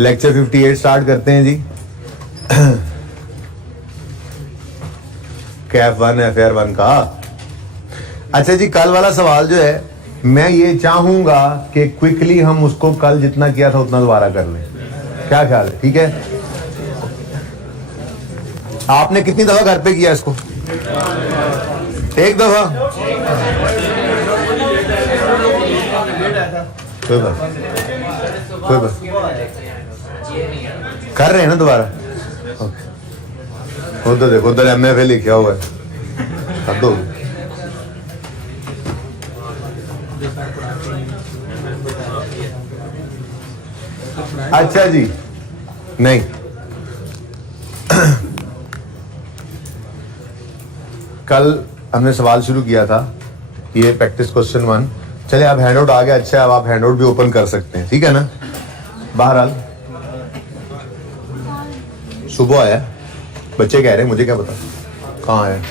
Lecture 58 start करते हैं जी। Kaif 1 FR 1 का। अच्छा जी, कल वाला सवाल जो है मैं ये चाहूंगा कि क्विकली हम उसको कल जितना किया था उतना दोबारा कर लें। क्या ख्याल है? ठीक है। आपने कितनी दफा घर पे किया इसको? एक दफा। कोई बात कर रहे हैं ना दोबारा। उधर देखो, उधर MFA लिखा हुआ है। कर दो। अच्छा जी, नहीं कल हमने सवाल शुरू किया था, ये प्रैक्टिस क्वेश्चन 1। चलिए आप हैंडआउट आ गया, अच्छा है, अब आप हैंडआउट भी ओपन कर सकते हैं, ठीक है ना। बहरहाल सुबह आया, बच्चे कह रहे हैं, मुझे क्या पता कहाँ आया।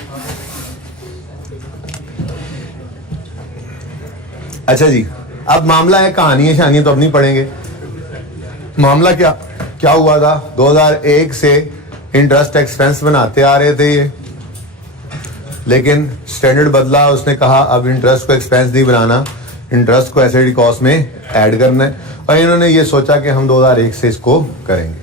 अच्छा जी, अब मामला है, कहानियां शहानियां तो अब नहीं पढ़ेंगे। मामला क्या हुआ था, 2001 से इंटरेस्ट एक्सपेंस बनाते आ रहे थे ये, लेकिन स्टैंडर्ड बदला, उसने कहा अब इंटरेस्ट को एक्सपेंस नहीं बनाना, इंटरेस्ट को एसेट कॉस्ट में ऐड करना है। और इन्होंने ये सोचा कि हम 2001 से इसको करेंगे,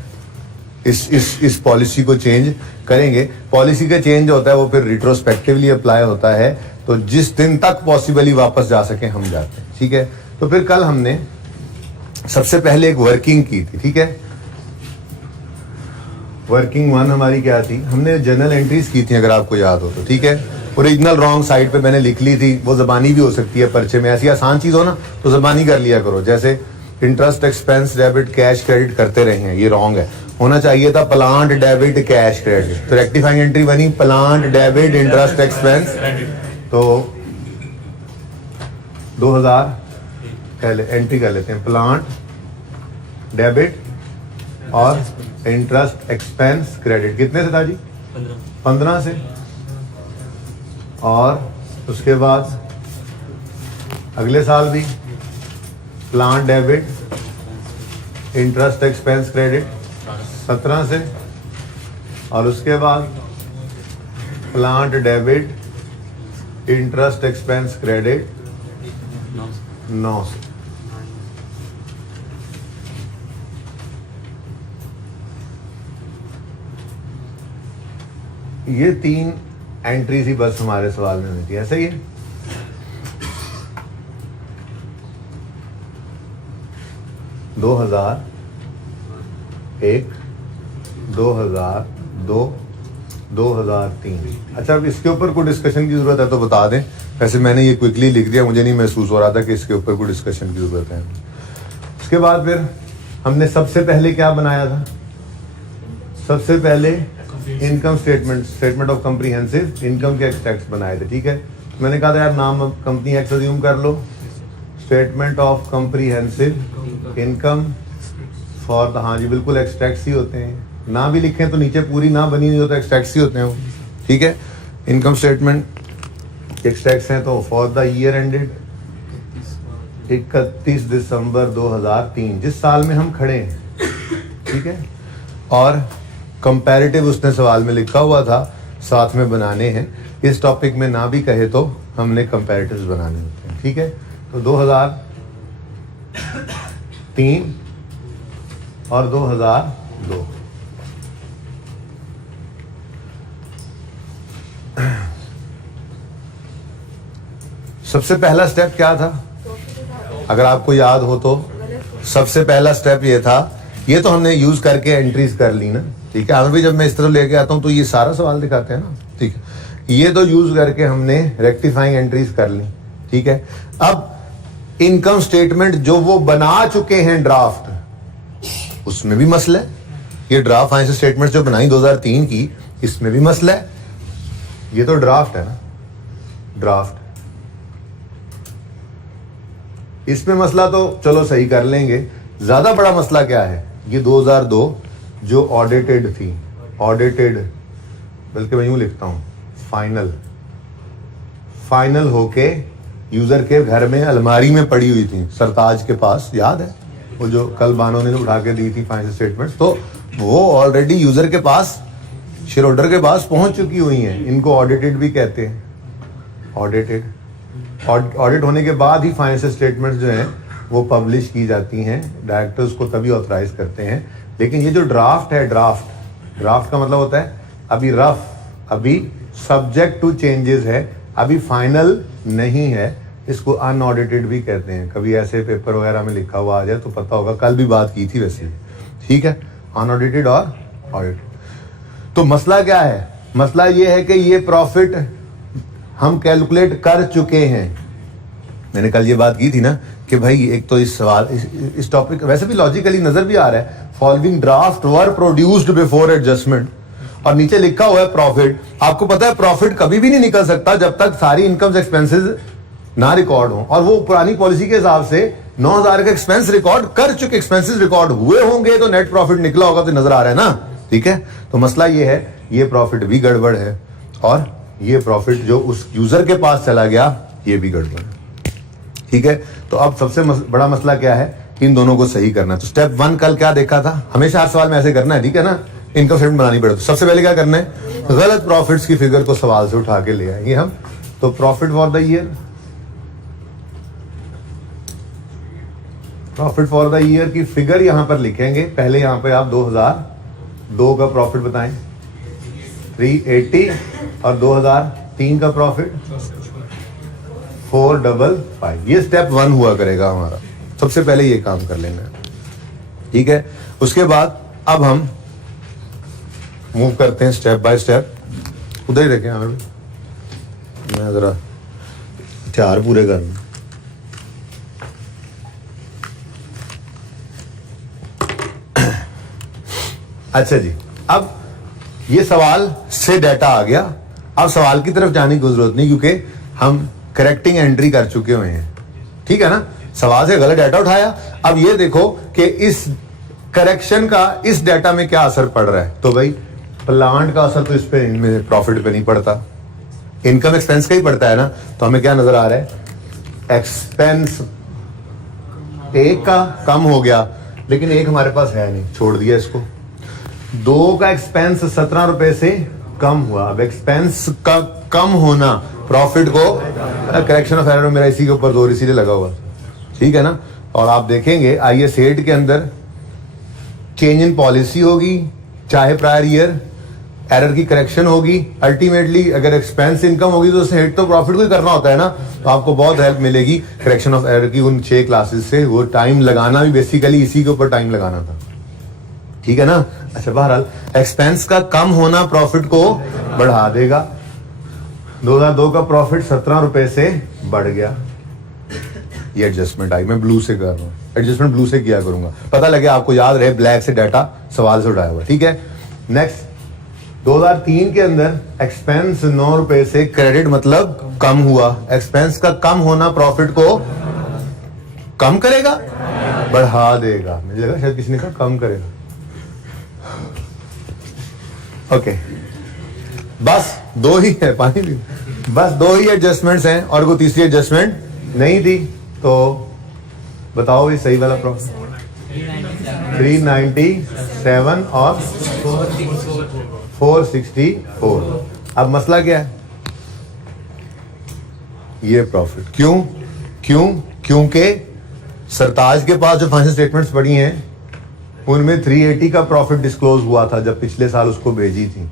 इस पॉलिसी को चेंज करेंगे। पॉलिसी का चेंज होता है वो फिर रिट्रोस्पेक्टिवली अप्लाई होता है, तो जिस दिन तक पॉसिबली वापस जा सके हम जाते हैं, ठीक है। तो फिर कल हमने सबसे पहले एक वर्किंग की थी, ठीक है। वर्किंग 1 हमारी क्या थी, हमने जर्नल एंट्रीज की थी, अगर आपको याद हो तो, ठीक है। ओरिजिनल रॉन्ग साइड पे मैंने लिख ली थी, वो ज़बानी भी हो सकती है पर्चे में, ऐसी आसान चीज़ हो ना तो ज़बानी कर लिया करो। जैसे interest expense debit cash credit करते रहे हैं, ये रॉन्ग है, होना चाहिए था प्लांट डेबिट कैश क्रेडिट। तो रेक्टिफाइंग एंट्री बनी प्लांट डेबिट इंटरेस्ट एक्सपेंस। तो 2000 पहले एंट्री कर लेते हैं, प्लांट डेबिट और इंटरेस्ट एक्सपेंस क्रेडिट कितने से था जी? 15 से। और उसके बाद अगले साल भी plant debit interest expense credit 17 से। और उसके बाद plant debit interest expense credit 9 से। ये 3 एंट्री ही बस हमारे सवाल में मिलती है, ऐसा ही है। दो 2001, 2002, 2003। अच्छा, अब इसके ऊपर कोई डिस्कशन की जरूरत है तो बता दें। वैसे मैंने ये क्विकली लिख दिया, मुझे नहीं महसूस हो रहा था कि इसके ऊपर कोई डिस्कशन की जरूरत है। उसके बाद फिर हमने सबसे पहले क्या बनाया था, सबसे पहले income statement of comprehensive income के एक्सट्रैक्ट्स बनाए थे, ठीक है। मैंने कहा था यार नाम कंपनी एक्स अज्यूम कर लो, statement of comprehensive income for the, हाँ जी बिल्कुल एक्सट्रैक्ट्स ही होते हैं, ना भी लिखें तो नीचे पूरी ना बनी नहीं हो तो एक्सट्रैक्ट्स ही होते हैं वो, ठीक है। इनकम स्टेटमेंट एक्सट्रैक्ट्स हैं तो for the year ended 31 December 2003, जिस साल में हम खड़े हैं, ठीक है। और कंपैरेटिव उसने सवाल में लिखा हुआ था, साथ में बनाने हैं। इस टॉपिक में ना भी कहे तो हमने कंपैरेटिव्स बनाने होते हैं, ठीक है। तो 2003 और 2002 सबसे पहला स्टेप क्या था, अगर आपको याद हो तो सबसे पहला स्टेप ये था, ये तो हमने यूज करके एंट्रीज कर ली ना, ठीक है। अभी जब मैं इस तरह लेके आता हूं तो ये सारा सवाल दिखाते हैं ना, ठीक है। ये तो यूज करके हमने रेक्टिफाइंग एंट्रीज कर ली, ठीक है। अब इनकम स्टेटमेंट जो वो बना चुके हैं ड्राफ्ट, उसमें भी मसला है। ये ड्राफ्ट फाइनेंशियल स्टेटमेंट जो बनाई 2003 की, इसमें भी मसला है। ये तो ड्राफ्ट है ना, ड्राफ्ट, इसमें मसला तो चलो सही कर लेंगे। ज्यादा बड़ा मसला क्या है, ये 2002 जो ऑडिटेड थी, ऑडिटेड, बल्कि मैं यूं लिखता हूं फाइनल होके यूजर के घर में अलमारी में पड़ी हुई थी, सरताज के पास, याद है वो जो कल बानो ने उठा के दी थी फाइनेंशियल स्टेटमेंट्स, तो वो ऑलरेडी यूजर के पास, शेयर होल्डर के पास पहुंच चुकी हुई हैं। इनको ऑडिटेड भी कहते हैं, ऑडिट होने के बाद ही फाइनेंशियल स्टेटमेंट्स जो हैं वो पब्लिश की जाती हैं, डायरेक्टर्स को तभी ऑथराइज करते हैं। लेकिन ये जो ड्राफ्ट है, ड्राफ्ट का मतलब होता है अभी रफ, अभी सब्जेक्ट टू चेंजेस है, अभी फाइनल नहीं है, इसको अनऑडिटेड भी कहते हैं। कभी ऐसे पेपर वगैरह में लिखा हुआ आ जाए तो पता होगा, कल भी बात की थी वैसे, ठीक है, अनऑडिटेड और ऑडिट। तो मसला क्या है? मसला ये है कि ये प्रॉफिट हम कैलकुलेट कर चुके हैं। मैंने कल ये बात की थी ना कि भाई एक तो इस सवाल, इस टॉपिक वैसे भी लॉजिकली नजर भी आ रहा है, फॉलोइंग ड्राफ्ट वर प्रोड्यूस्ड बिफोर एडजस्टमेंट, और नीचे लिखा हुआ है प्रॉफिट। आपको पता है प्रॉफिट कभी भी नहीं निकल सकता जब तक सारी इनकम्स एक्सपेंसेस ना रिकॉर्ड हो, और वो पुरानी पॉलिसी के हिसाब से 9,000 का एक्सपेंस रिकॉर्ड कर चुके, एक्सपेंसेस रिकॉर्ड हुए होंगे तो नेट प्रॉफिट निकला होगा, तो नजर आ रहा है ना, ठीक है। तो मसला ये है, ये प्रॉफिट भी गड़बड़ है और ये प्रॉफिट जो उस यूजर के पास चला गया ये भी गड़बड़ है, ठीक है। तो अब सबसे बड़ा मसला क्या है? इन दोनों को सही करना है। तो स्टेप 1 कल क्या देखा था? हमेशा हर सवाल में ऐसे करना है, ठीक है ना, इनकम स्टेटमेंट बनानी पड़े। तो सबसे पहले क्या करना है? गलत प्रॉफिट्स की फिगर को सवाल से उठा के ले आएंगे हम। तो profit for the year, profit for the year की फिगर यहां पर लिखेंगे। पहले यहां पे आप 2002 का प्रॉफिट बताएं, 380, और 2003 का प्रॉफिट 455। ये स्टेप 1 हुआ करेगा हमारा। सबसे पहले ये काम कर लेंगे, ठीक है। उसके बाद अब हम मूव करते हैं स्टेप बाय स्टेप। उधर ही देखें, हमें मैं जरा हथियार पूरे करना। अच्छा जी, अब ये सवाल से डाटा आ गया। अब सवाल की तरफ जाने की जरूरत नहीं, क्योंकि हम करेक्टिंग एंट्री कर चुके हुए हैं, ठीक है ना। सवाल से गलत डाटा उठाया। अब ये देखो कि इस करेक्शन का इस डाटा में क्या असर पड़ रहा है। तो भाई प्लांट का असर तो इस पे, इनमें प्रॉफिट पे नहीं पड़ता, इनकम एक्सपेंस का ही पड़ता है ना। तो हमें क्या नजर आ रहा है? एक्सपेंस एक का कम हो गया, लेकिन एक हमारे पास है नहीं, छोड़ दिया इसको। 2 का एक्सपेंस 17 रुपए से कम हुआ। अब एक्सपेंस का कम होना प्रॉफिट को, करेक्शन ऑफ एरर, मेरा इसी के ऊपर जोर इसीलिए लगा हुआ, ठीक है ना। और आप देखेंगे IAS 8 के अंदर चेंज इन पॉलिसी होगी, चाहे प्रायर ईयर एरर की करेक्शन होगी। अल्टीमेटली अगर एक्सपेंस इनकम होगी तो उससे हिट तो प्रॉफिट को ही करना होता है ना। तो आपको बहुत हेल्प मिलेगी करेक्शन ऑफ एरर की उन 6 क्लासेस से। वो टाइम लगाना भी बेसिकली इसी के ऊपर टाइम लगाना था, ठीक है ना। अच्छा, बहरहाल एक्सपेंस का कम होना प्रॉफिट को बढ़ा देगा। 2002 का प्रॉफिट 17 रुपए से बढ़ गया। ये एडजस्टमेंट आई, मैं ब्लू से कर रहा हूँ, एडजस्टमेंट ब्लू से किया करूंगा, पता लगे आपको याद रहे, ब्लैक से डाटा सवाल से उठाया हुआ, ठीक है। नेक्स्ट 2003 के अंदर एक्सपेंस 9 रुपए से क्रेडिट मतलब कम हुआ। एक्सपेंस का कम होना प्रॉफिट को कम करेगा, बढ़ा देगा। मुझे लगा शायद किसी ने कहा कम करेगा। ओके, बस 2 ही है, पानी भी, बस 2 ही एडजस्टमेंट्स हैं और कोई तीसरी एडजस्टमेंट नहीं थी। तो बताओ ये सही वाला प्रॉफिट 397 और 464। अब मसला क्या है? ये प्रॉफिट क्योंकि सरताज के पास जो फाइनेंशियल स्टेटमेंट्स पड़ी हैं उनमें 380 का प्रॉफिट डिस्क्लोज हुआ था जब पिछले साल उसको भेजी थी।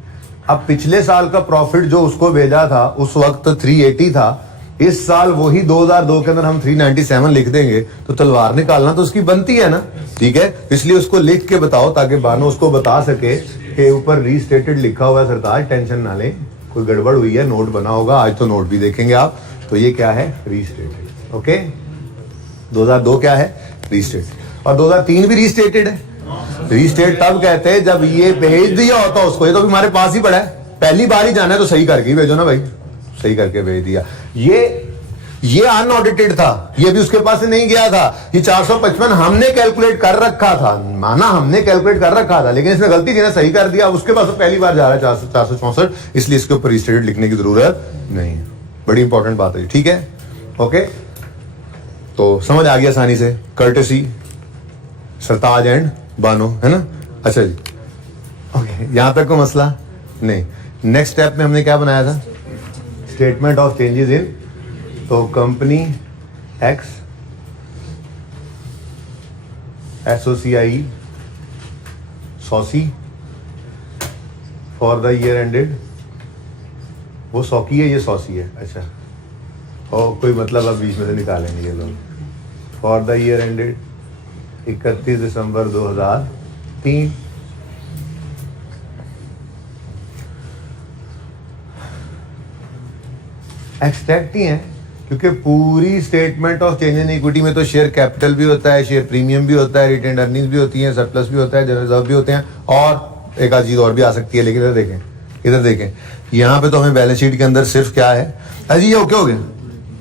अब पिछले साल का प्रॉफिट जो उसको भेजा था उस वक्त 380 था। इस साल वही 2002 के अंदर हम 397 लिख देंगे तो तलवार निकालना तो उसकी बनती है ना, ठीक है। इसलिए उसको लिख के बताओ ताकि बानो उसको बता सके कि ऊपर रीस्टेटेड लिखा हुआ है सरताज, टेंशन ना ले, कोई गड़बड़ हुई है, नोट बना होगा, आज तो नोट भी देखेंगे आप। तो ये क्या है? रीस्टेटेड। ओके, 2002 क्या है? रीस्टेटेड। और 2003 भी रीस्टेटेड है। रीस्टेट तब कहते हैं जब ये भेज दिया होता उसको, ये तो हमारे पास ही पड़ा है, पहली बार ही जाना है तो सही करके ही भेजो ना भाई, सही करके भेज दिया। ये अनऑडिटेड था, ये भी उसके पास से नहीं गया था। ये 455 हमने कैलकुलेट कर रखा था, माना हमने कैलकुलेट कर रखा था, लेकिन इसमें गलती थी ना, सही कर दिया। उसके पास तो पहली बार जा रहा है 464, इसलिए इसके ऊपर रीस्टेटेड लिखने की जरूरत नहीं है। बड़ी इंपॉर्टेंट बात है, ठीक है। ओके, तो समझ आ गया आसानी से, कर्टेसी सरताज एंड बानो, है ना। अच्छा जी, ओके, यहां तक को मसला नहीं। नेक्स्ट स्टेप में हमने क्या बनाया था, स्टेटमेंट ऑफ चेंजेस इन, तो company x SOCIE saucy for the year ended, वो सौकी है, ये सॉसी है। अच्छा, और कोई मतलब अब बीच में से निकालेंगे ये लोग। For the year ended 31 December 2003, extract ही है, क्योंकि पूरी statement of change in equity में तो शेयर कैपिटल भी होता है, शेयर प्रीमियम भी होता है, रिटेन्ड अर्निंग्स भी होती हैं, सरप्लस भी होता है, जनरल रिजर्व भी होते हैं, और एक आध चीज और भी आ सकती है। लेकिन इधर देखें, यहाँ पे तो हमें बैलेंस शीट के अंदर सिर्फ क्या है, अजी ये ओके हो गया,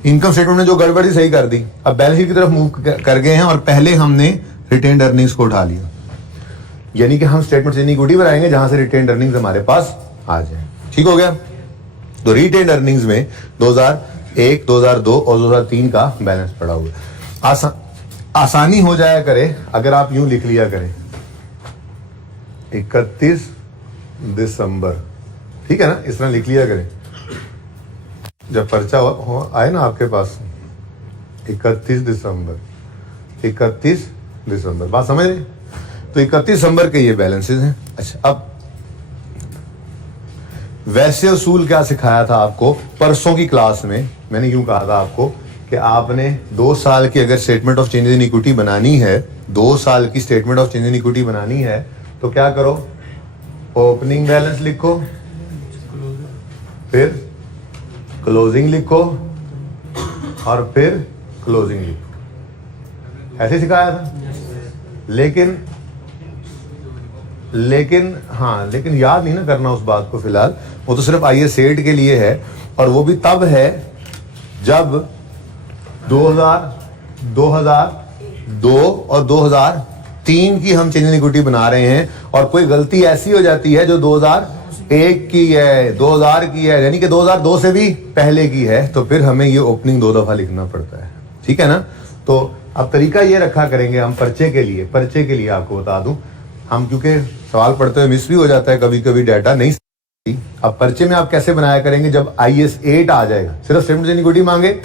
इनकम स्टेटमेंट में जो गड़बड़ी सही कर दी, अब बैलेंस शीट की तरफ मूव कर गए हैं, और पहले हमने रिटेन्ड अर्निंग्स को उठा लिया, यानी कि हम स्टेटमेंट चेंज इन इक्विटी बनाएंगे जहां से रिटेन्ड अर्निंग्स हमारे पास आ जाए। ठीक हो गया। तो रिटेन्ड अर्निंग्स में 2001, 2002 और 2003 का बैलेंस पड़ा हुआ है। आसानी हो जाया करे अगर आप यूं लिख लिया करें 31 दिसंबर, ठीक है ना, इस तरह लिख लिया करें। जब पर्चा आए ना आपके पास 31 दिसंबर, बात समझ रहे। तो 31 दिसंबर के ये बैलेंसेस हैं। अच्छा, अब वैसे उसूल क्या सिखाया था आपको परसों की क्लास में, मैंने यूं कहा था आपको कि आपने 2 साल की अगर statement of change in equity बनानी है, 2 साल की statement of change in equity बनानी है, तो क्या करो, ओपनिंग बैलेंस लिखो, फिर क्लोजिंग लिखो, और फिर क्लोजिंग लिखो। ऐसे सिखाया था। लेकिन याद नहीं ना करना उस बात को फिलहाल, वो तो सिर्फ IAS 8 के लिए है, और वो भी तब है जब 2002 और 2003 की हम चेंज इन इक्विटी बना रहे हैं, और कोई गलती ऐसी हो जाती है जो 2001 की है, 2000 की है, यानी कि 2002 से भी पहले की है, तो फिर हमें ये ओपनिंग 2 दफा लिखना पड़ता है। ठीक है ना। तो अब तरीका ये रखा करेंगे हम पर्चे के लिए आपको बता दूं, हम क्योंकि सवाल पढ़ते हुए मिस भी हो जाता है कभी कभी, डाटा नहीं। अब पर्चे में आप कैसे बनाया करेंगे, जब IAS 8 आ जाएगा, सिर्फ स्टेटमेंट चेंज इक्विटी मांगे,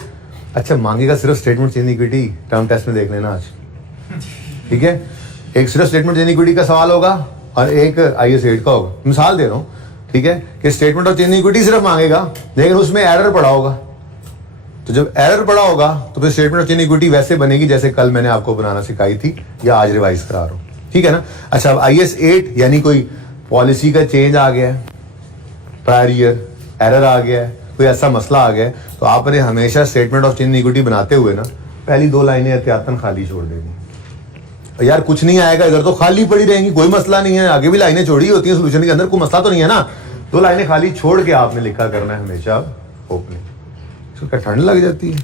अच्छा मांगेगा सिर्फ statement change equity, term test में देख लेना आज, ठीक है। एक सिर्फ स्टेटमेंट चेंज इक्विटी का सवाल होगा और एक IAS 8 का होगा। मिसाल दे रहा हूं, ठीक है, कि स्टेटमेंट ऑफ चेंज इक्विटी सिर्फ मांगेगा, लेकिन उसमें एरर पड़ा होगा, तो जब एरर पड़ा होगा तो फिर स्टेटमेंट ऑफ चेंज इक्विटी वैसे बनेगी जैसे कल मैंने आपको बनाना सिखाई थी, या आज रिवाइज करा रहा हूं, ठीक है ना। अच्छा, अब IAS 8 यानी कोई पॉलिसी का चेंज आ गया है, प्रायर ईयर एरर आ गया है, कोई ऐसा मसला आ गया है, तो आपने हमेशा स्टेटमेंट ऑफ चेंज इक्विटी बनाते हुए ना पहली 2 लाइनें एहतियातन खाली छोड़ देनी। यार कुछ नहीं आएगा, इधर तो खाली पड़ी रहेंगी, कोई मसला नहीं है, आगे भी लाइनें छोड़ी होती हैं सोल्यूशन के अंदर, कोई मसला तो नहीं है ना। 2 लाइनें खाली छोड़ के आपने लिखा करना है हमेशा ओपनिंग। इसको क्या ठंड लग जाती है?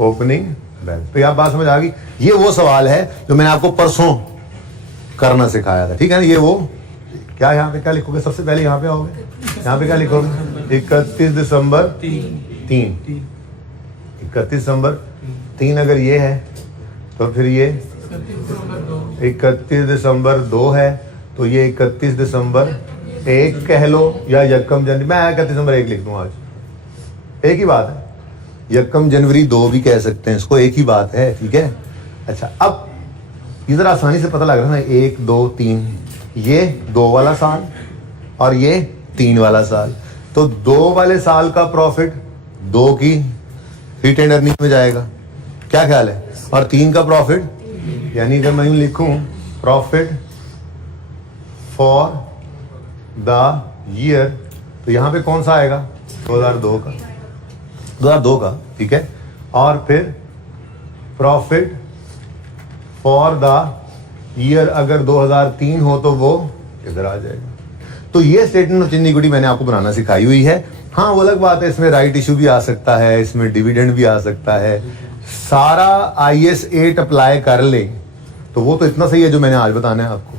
Opening balance. तो यह बात समझ आ गई। ये वो सवाल है जो मैंने आपको परसों करना सिखाया था, ठीक है ना। ये वो क्या, यहाँ पे क्या लिखोगे, सबसे पहले यहाँ पे आओगे, यहाँ पे क्या लिखोगे, 31 दिसंबर 3, 31 दिसंबर 3 अगर ये है तो फिर ये 31 दिसंबर 2 है, तो ये 31 दिसंबर 1 कह लो, या यकम जनवरी, मैं 31 दिसंबर 1 लिख दूँ, आज एक ही बात है। यकम जनवरी 2 भी कह सकते हैं इसको, एक ही बात है, ठीक है। अच्छा, अब इधर आसानी से पता लग रहा है ना, 1 2 3, ये 2 वाला साल और ये 3 वाला साल, तो 2 वाले साल का प्रॉफिट 2 की रिटेन्ड अर्निंग में जाएगा, क्या ख्याल है, और 3 का प्रॉफिट, यानी अगर मैं यूं लिखूं प्रॉफिट फॉर द ईयर, तो यहां पे कौन सा आएगा, 2002 का, ठीक है। और फिर प्रॉफिट फॉर द ईयर अगर 2003 हो तो वो इधर आ जाएगा। तो ये स्टेटमेंट ऑफ चेंज इक्विटी मैंने आपको बनाना सिखाई हुई है। हाँ, वो अलग बात है, इसमें राइट इशू भी आ सकता है, इसमें डिविडेंड भी आ सकता है, सारा IAS 8 अप्लाई कर ले तो वो तो इतना सही है जो मैंने आज बताना है आपको।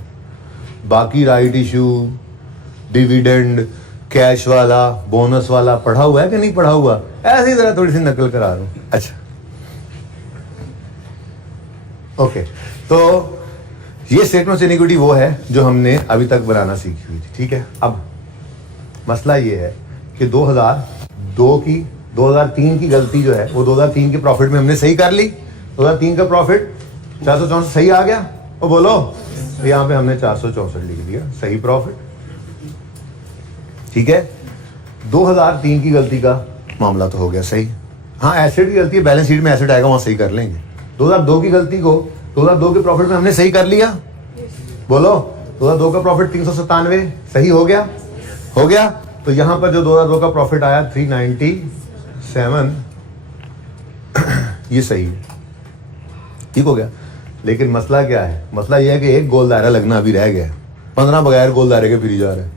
बाकी राइट इशू, डिविडेंड, कैश वाला, बोनस वाला पढ़ा हुआ है कि नहीं पढ़ा हुआ? ऐसे ही जरा थोड़ी सी नकल करा रहा हूं। अच्छा ओके, तो ये स्टेटमेंट ऑफ इक्विटी वो है जो हमने अभी तक बनाना सीखी हुई थी, ठीक है। अब मसला ये है कि 2003 की गलती जो है वो 2003 के प्रॉफिट में हमने सही कर ली। 2003 का प्रॉफिट 464 सही आ गया, वो बोलो। तो यहाँ पे हमने 464 लिख दिया, सही प्रॉफिट, ठीक है। 2003 की गलती का मामला तो हो गया सही। हाँ, एसेट की गलती है, बैलेंस शीट में एसेट आएगा, वहां सही कर लेंगे। 2002 की गलती को 2002 के प्रॉफिट में हमने सही कर लिया, बोलो। 2002 का प्रॉफिट 397 सही हो गया, हो गया। तो यहां पर जो 2002 का प्रॉफिट आया 397 ये सही है, ठीक हो गया। लेकिन मसला क्या है? मसला यह है कि एक गोल दायरा लगना अभी रह गया है, 15 बगैर गोल दायरे के फिर जा रहे हैं।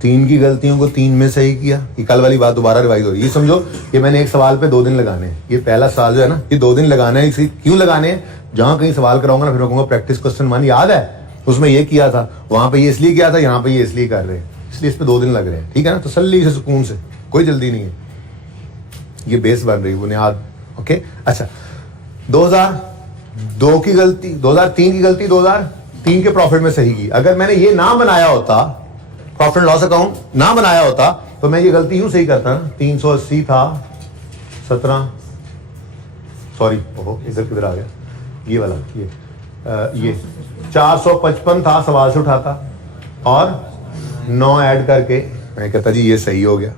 3 की गलतियों को 3 में सही किया। ये कल वाली बात दोबारा रिवाइज हो रही है। ये समझो कि मैंने एक सवाल पे 2 दिन लगाने हैं। ये पहला सवाल जो है ना, ये 2 दिन लगाने हैं। क्यों लगाने हैं? जहां कहीं सवाल कराऊंगा ना, फिर मैं कहूंगा प्रैक्टिस क्वेश्चन 1 याद है, उसमें ये किया था, वहां पे ये इसलिए किया था, यहाँ पे ये इसलिए कर रहे हैं, इसलिए इस पे 2 दिन लग रहे हैं, ठीक है ना। तसल्ली से, सुकून से, कोई जल्दी नहीं है। ये बेस बन रही है, बुनियाद। ओके, अच्छा। 2002 की गलती, 2003 की गलती 2003 के प्रॉफिट में सही की। अगर मैंने ये ना बनाया होता, प्रॉफिट लॉस अकाउंट ना बनाया होता, तो मैं ये गलती यूं सही करता ना। 380 था, 17, सॉरी, ओहो इधर किधर आ गया, ये वाला, ये 455 था, सवाल से उठाता और 9 ऐड करके मैं कहता जी ये सही हो गया।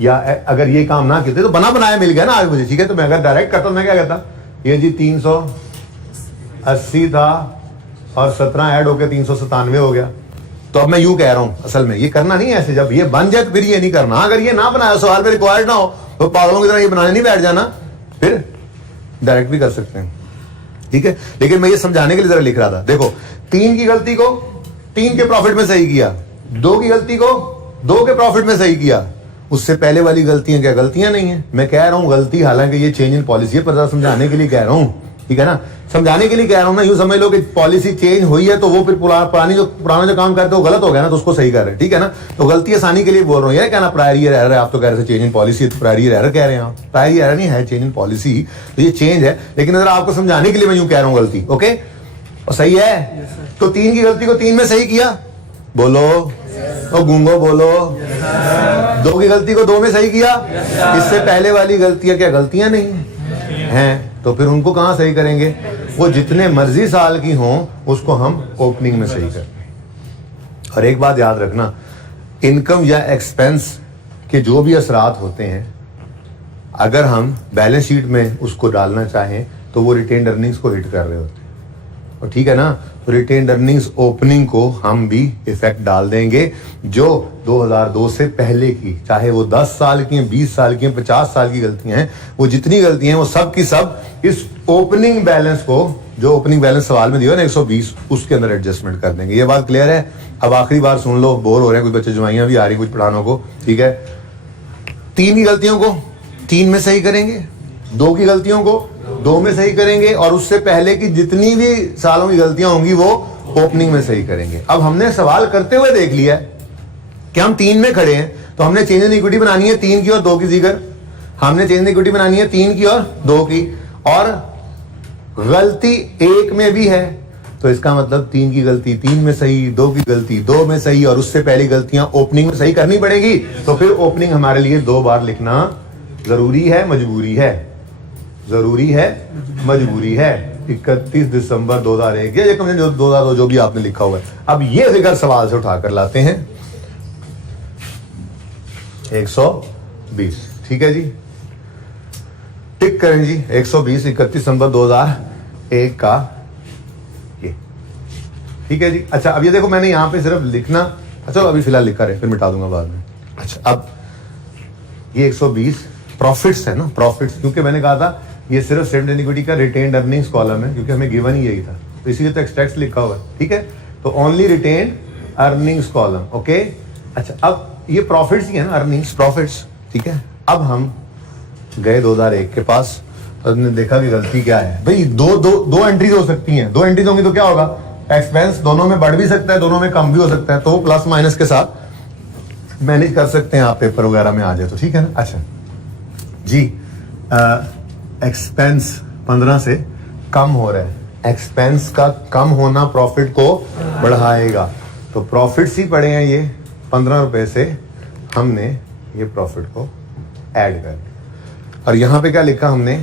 या अगर ये काम ना करते तो बना बनाया मिल गया ना आज मुझे, ठीक है। तो मैं अगर डायरेक्ट करता तो मैं क्या कहता, ये जी 380 था और 17 ऐड होकर 397 हो गया। तो अब मैं यूं कह रहा हूं, असल में ये करना नहीं है ऐसे। जब ये बन जाए तो फिर ये नहीं करना। अगर ये ना बनाया, सवाल पे रिक्वायर्ड ना हो, तो पागलों की तरह ये बनाने नहीं बैठ जाना, फिर डायरेक्ट भी कर सकते हैं, ठीक है। लेकिन मैं ये समझाने के लिए जरा लिख रहा था। देखो, 3 की गलती को 3 के प्रॉफिट में सही किया, 2 की गलती को 2 के प्रॉफिट में सही किया। उससे पहले वाली गलतियां क्या गलतियां नहीं है? मैं कह रहा हूं गलती, हालांकि ये चेंज इन पॉलिसी है, पर समझाने के लिए कह रहा हूं, ठीक है ना। समझाने के लिए कह रहा हूं ना। यूं समझ लो कि पॉलिसी चेंज हुई है तो वो फिर पुराना जो काम करते हो गलत हो गया ना, तो उसको सही कर रहे हैं, ठीक है ना। तो गलती आसानी के लिए बोल रहा हूं। ये कहना प्रायरी एरर है, आप तो कह रहे थे चेंज इन पॉलिसी, तो प्रायरी एरर कह रहे हैं आप। प्रायरी एरर नहीं है, चेंज इन पॉलिसी, तो ये चेंज है। लेकिन अगर आपको समझाने के लिए मैं यूं कह रहा हूं गलती, ओके, और सही है। तो 3 की गलती को 3 में सही किया, बोलो। तो गूंगो बोलो। 2 की गलती को 2 में सही किया। इससे पहले वाली गलतियां क्या गलतियां नहीं हैं? तो फिर उनको कहां सही करेंगे? वो जितने मर्जी साल की हों, उसको हम ओपनिंग में सही करें। और एक बात याद रखना, इनकम या एक्सपेंस के जो भी असरात होते हैं, अगर हम बैलेंस शीट में उसको डालना चाहें तो वो रिटेन्ड अर्निंग्स को हिट कर रहे होते हैं, और ठीक है ना। तो रिटेन्ड अर्निंग्स ओपनिंग को हम भी इफेक्ट डाल देंगे। जो 2002 से पहले की, चाहे वो 10 साल की, 20 साल की, 50 साल की गलतियां हैं, वो जितनी गलतियां हैं वो सब की सब इस ओपनिंग बैलेंस को, जो ओपनिंग बैलेंस सवाल में दिया ना 120, उसके अंदर एडजस्टमेंट कर देंगे। ये बात क्लियर है? अब आखिरी बार सुन लो, बोर हो रहे हैं कुछ बच्चे, जुआइयां भी आ रही कुछ पढ़ानों को, ठीक है। 3 की गलतियों को 3 में सही करेंगे, 2 की गलतियों को 2 में सही करेंगे, और उससे पहले की जितनी भी सालों की गलतियां होंगी वो ओपनिंग में सही करेंगे। अब हमने सवाल करते हुए देख लिया कि हम 3 में खड़े हैं, तो हमने चेंज इन इक्विटी बनानी है 3 की और 2 की। जिगर हमने चेंज इन इक्विटी बनानी है 3 की और 2 की, और गलती 1 में भी है, तो इसका मतलब 3 की गलती 3 में सही, 2 की गलती 2 में सही, और उससे पहली गलतियां ओपनिंग में सही करनी पड़ेगी। तो फिर ओपनिंग हमारे लिए 2 बार लिखना जरूरी है, मजबूरी है। जरूरी है, मजबूरी है। 31 दिसंबर 2001 या 2002 जो भी आपने लिखा हुआ है। अब ये फिगर सवाल से उठाकर लाते हैं 120, ठीक है जी। टिक करें जी 120, 31 दिसंबर 2001 का ये, ठीक है जी। अच्छा, अब ये देखो, मैंने यहां पे सिर्फ लिखना, अच्छा अभी फिलहाल लिखा रहे, फिर मिटा दूंगा बाद में। अच्छा, अब ये 120 प्रॉफिट्स है ना, प्रॉफिट्स, क्योंकि मैंने कहा था ये सिर्फ स्टेटमेंट ऑफ इक्विटी का रिटेन्ड अर्निंग्स कॉलम है, क्योंकि हमें गिवन ही यही था, तो इसीलिए तो एक्सट्रैक्ट्स लिखा हुआ है, ठीक है। तो only retained earnings column, okay. अच्छा, अब ये प्रॉफिट्स ही है ना, अर्निंग्स प्रॉफिट्स, ठीक है। अब हम गए 2001 के पास, हमने देखा कि गलती क्या है भाई। दो एंट्रीज हो सकती हैं, 2 एंट्रीज होंगी तो क्या होगा, एक्सपेंस दोनों में बढ़ भी सकता है, दोनों में कम भी हो सकता है, तो प्लस माइनस के साथ मैनेज कर सकते हैं आप पेपर वगैरह में आ जाए तो, ठीक है ना। अच्छा जी, एक्सपेंस 15 से कम हो रहा है, एक्सपेंस का कम होना प्रॉफिट को बढ़ाएगा, तो प्रॉफिट्स ही पड़े हैं ये 15 रुपए से, हमने ये प्रॉफिट को ऐड कर दिया। और यहां पे क्या लिखा हमने,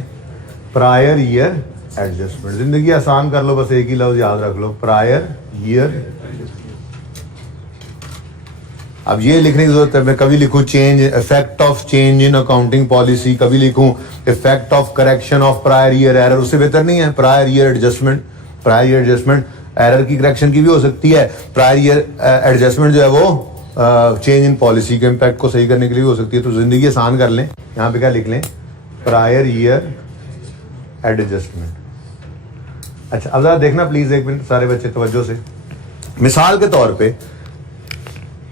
प्रायर ईयर एडजस्टमेंट। जिंदगी आसान कर लो, बस एक ही लफ्ज याद रख लो, प्रायर ईयर। अब ये लिखने की जरूरत है, मैं कभी लिखूं change, effect of change in accounting policy, कभी लिखूं effect of correction of prior year error, उससे बेहतर नहीं है prior year adjustment. Prior year adjustment error की करेक्शन की भी हो सकती है, प्रायर ईयर एडजस्टमेंट जो है वो चेंज इन पॉलिसी के इम्पैक्ट को सही करने के लिए भी हो सकती है। तो जिंदगी आसान कर लें, यहाँ पे क्या लिख लें, प्रायर ईयर एडजस्टमेंट। अच्छा अब जरा देखना प्लीज एक मिनट सारे बच्चे तवज्जो से। मिसाल के तौर पे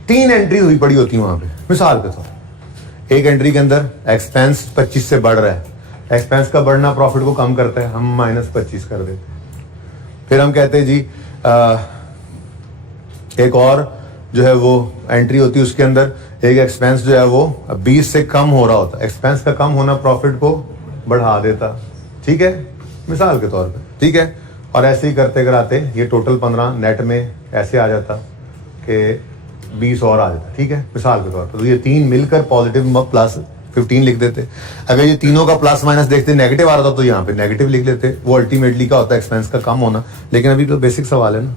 3 एंट्री हुई पड़ी होती है वहां पे, मिसाल के तौर एक एंट्री के अंदर एक्सपेंस 25 से बढ़ रहा है, एक्सपेंस का बढ़ना प्रॉफिट को कम करता है, हम -25 कर देते हैं। फिर हम कहते हैं जी एक और जो है वो एंट्री होती है, उसके अंदर एक एक्सपेंस जो है वो 20 से कम हो रहा होता है, एक्सपेंस का कम होना प्रॉफिट को बढ़ा देता, ठीक है, मिसाल के तौर पे, ठीक है। और ऐसे ही करते कराते ये टोटल 15 नेट में ऐसे आ जाता कि 20 और आ जाता, ठीक है, मिसाल के तौर पर। तो ये 3 मिलकर पॉजिटिव प्लस 15 लिख देते। अगर ये तीनों का प्लस माइनस देखते नेगेटिव आ रहा था तो यहाँ पे नेगेटिव लिख लेते, वो अल्टीमेटली क्या होता है, एक्सपेंस का कम होना। लेकिन अभी तो बेसिक सवाल है ना,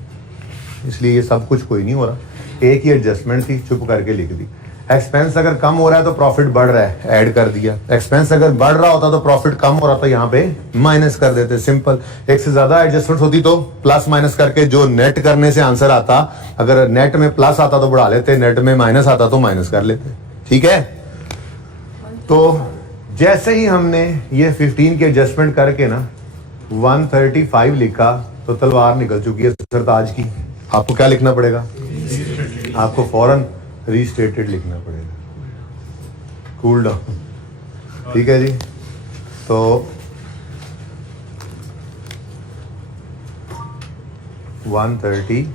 इसलिए ये सब कुछ कोई नहीं हो रहा, एक ही एडजस्टमेंट थी, चुप करके लिख दी। एक्सपेंस अगर कम हो रहा है तो प्रॉफिट बढ़ रहा है, ऐड कर दिया। एक्सपेंस अगर बढ़ रहा होता तो प्रॉफिट कम हो रहा था, यहाँ पे माइनस कर देते, सिंपल। एक से ज्यादा एडजस्टमेंट होती तो प्लस माइनस करके जो नेट करने से आंसर आता, अगर नेट में प्लस आता तो बढ़ा लेते, नेट में माइनस आता तो माइनस कर लेते, ठीक है। तो जैसे ही हमने ये 15 के एडजस्टमेंट करके ना 135 लिखा तो तलवार निकल चुकी है सरताज की। आपको क्या लिखना पड़ेगा, आपको फौरन रीस्टेटेड लिखना पड़ेगा, कूल डाउन, ठीक है जी। तो $135,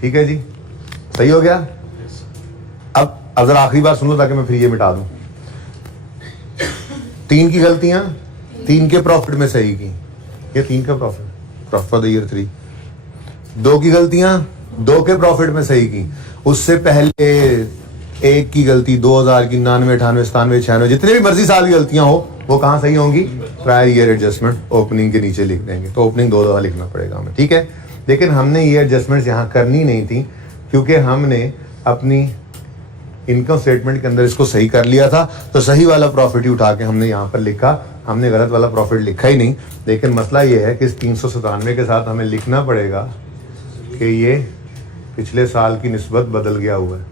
ठीक है जी, सही हो गया। अब अगर आखिरी बार सुन लो ताकि मैं फिर ये मिटा दूं। 3 की गलतियां 3 के प्रॉफिट में सही की, ये 3 का प्रॉफिट फॉर द ईयर 3। 2 की गलतियां 2 के प्रॉफिट में सही की, उससे पहले 1 की गलती 2000 की 99, 98, 97, 96 जितने भी मर्जी साल की गलतियां हो वो कहां सही होंगी, प्रायर ईयर एडजस्टमेंट ओपनिंग के नीचे लिख देंगे। तो ओपनिंग 2 दफा लिखना पड़ेगा हमें, ठीक है। लेकिन हमने ये एडजस्टमेंट्स यहाँ करनी नहीं थी क्योंकि हमने अपनी इनकम स्टेटमेंट के अंदर इसको सही कर लिया था, तो सही वाला प्रॉफिट ही उठा के हमने यहाँ पर लिखा, हमने गलत वाला प्रॉफिट लिखा ही नहीं। लेकिन मसला ये है कि इस 397 के साथ हमें लिखना पड़ेगा कि ये पिछले साल की निस्बत बदल गया हुआ है,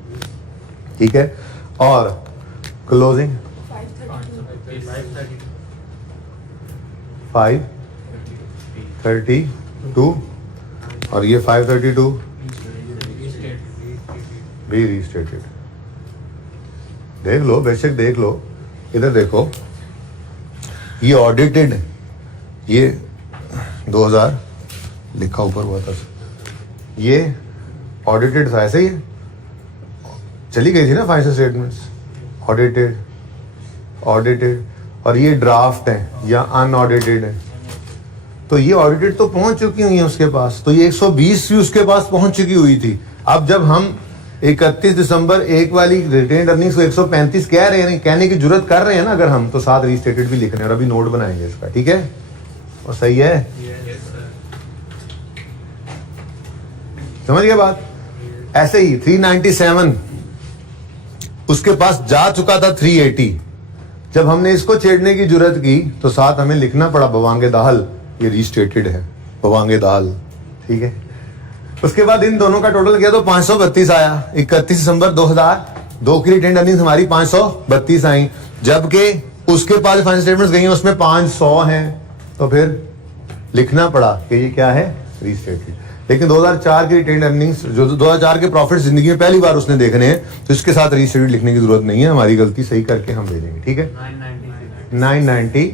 ठीक है। और क्लोजिंग 532 और ये 532 भी रीस्टेटेड। देख लो, बेशक देख लो, इधर देखो, ये ऑडिटेड, ये 2000 लिखा ऊपर हुआ था, ये ऑडिटेड था, ऐसे ही चली गई थी ना फाइनेंशियल स्टेटमेंट्स, ऑडिटेड ऑडिटेड, और ये ड्राफ्ट है या अनऑडिटेड है। तो ये ऑडिटेड तो पहुंच चुकी हुई है उसके पास, तो ये 120 भी उसके पास पहुंच चुकी हुई थी। अब जब हम 31 दिसंबर 1 वाली रिटेन अर्निंग्स को 135 कह रहे हैं, कहने की जरूरत कर रहे हैं ना अगर हम, तो साथ रीस्टेटेड भी लिख रहे हैं और अभी नोट बनाएंगे इसका, ठीक है। और सही है, समझ गए बात। ऐसे ही 397 उसके पास जा चुका था 380, जब हमने इसको छेड़ने की जरूरत की तो साथ हमें लिखना पड़ा बवांगे दाहल, ये रीस्टेटेड है बवांगे दाहल, ठीक है। उसके बाद इन दोनों का टोटल किया तो 532 आया। 31 दिसंबर 2002 की रिटेन अर्निंग्स हमारी 532 आई, जबकि उसके पास फाइनेंशियल स्टेटमेंट्स गई हैं उसमें 500 हैं, तो फिर लिखना पड़ा कि ये क्या है, रीस्टेटेड। लेकिन 2004 की रिटेन अर्निंग्स, जो 2004 के प्रॉफिट जिंदगी में पहली बार उसने देखने हैं, तो इसके साथ रीस्टेटेड लिखने की जरूरत नहीं है, हमारी गलती सही करके हम भेजेंगे, ठीक है। 996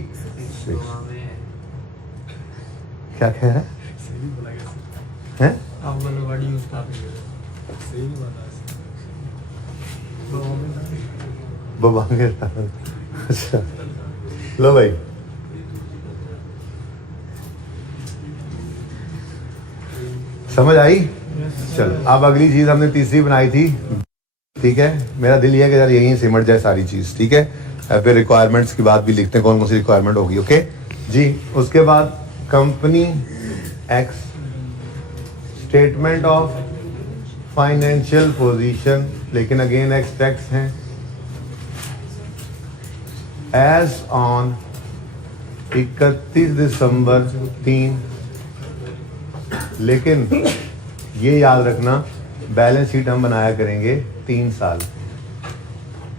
क्या कह रहा है, हैं? आप वाला वर्ड यूज कर रहे हो, सही नहीं बता बबांगे। अच्छा लो भाई, समझ आई? चल अब अगली चीज हमने तीसरी बनाई थी, ठीक है। मेरा दिल ये है कि यार यहीं सिमट जाए सारी चीज, ठीक है। फिर रिक्वायरमेंट्स की बात भी लिखते हैं, कौन कौन सी रिक्वायरमेंट होगी, ओके जी। उसके बाद company x statement of financial position, लेकिन अगेन एक्स टैक्स हैं, एज ऑन 31 दिसंबर 3, लेकिन ये याद रखना बैलेंस शीट हम बनाया करेंगे 3 साल,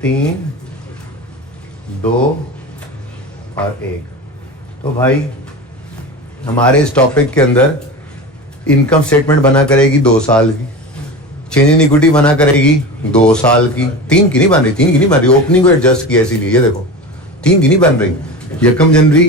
3, 2 और 1। तो भाई हमारे इस टॉपिक के अंदर इनकम स्टेटमेंट बना करेगी 2 साल की, चेंज इन इक्विटी बना करेगी 2 साल की, 3 की नहीं बन रही, 3 की नहीं बन रही, ओपनिंग को एडजस्ट किया इसीलिए, ये देखो 3 की नहीं बन रही। यकम जनवरी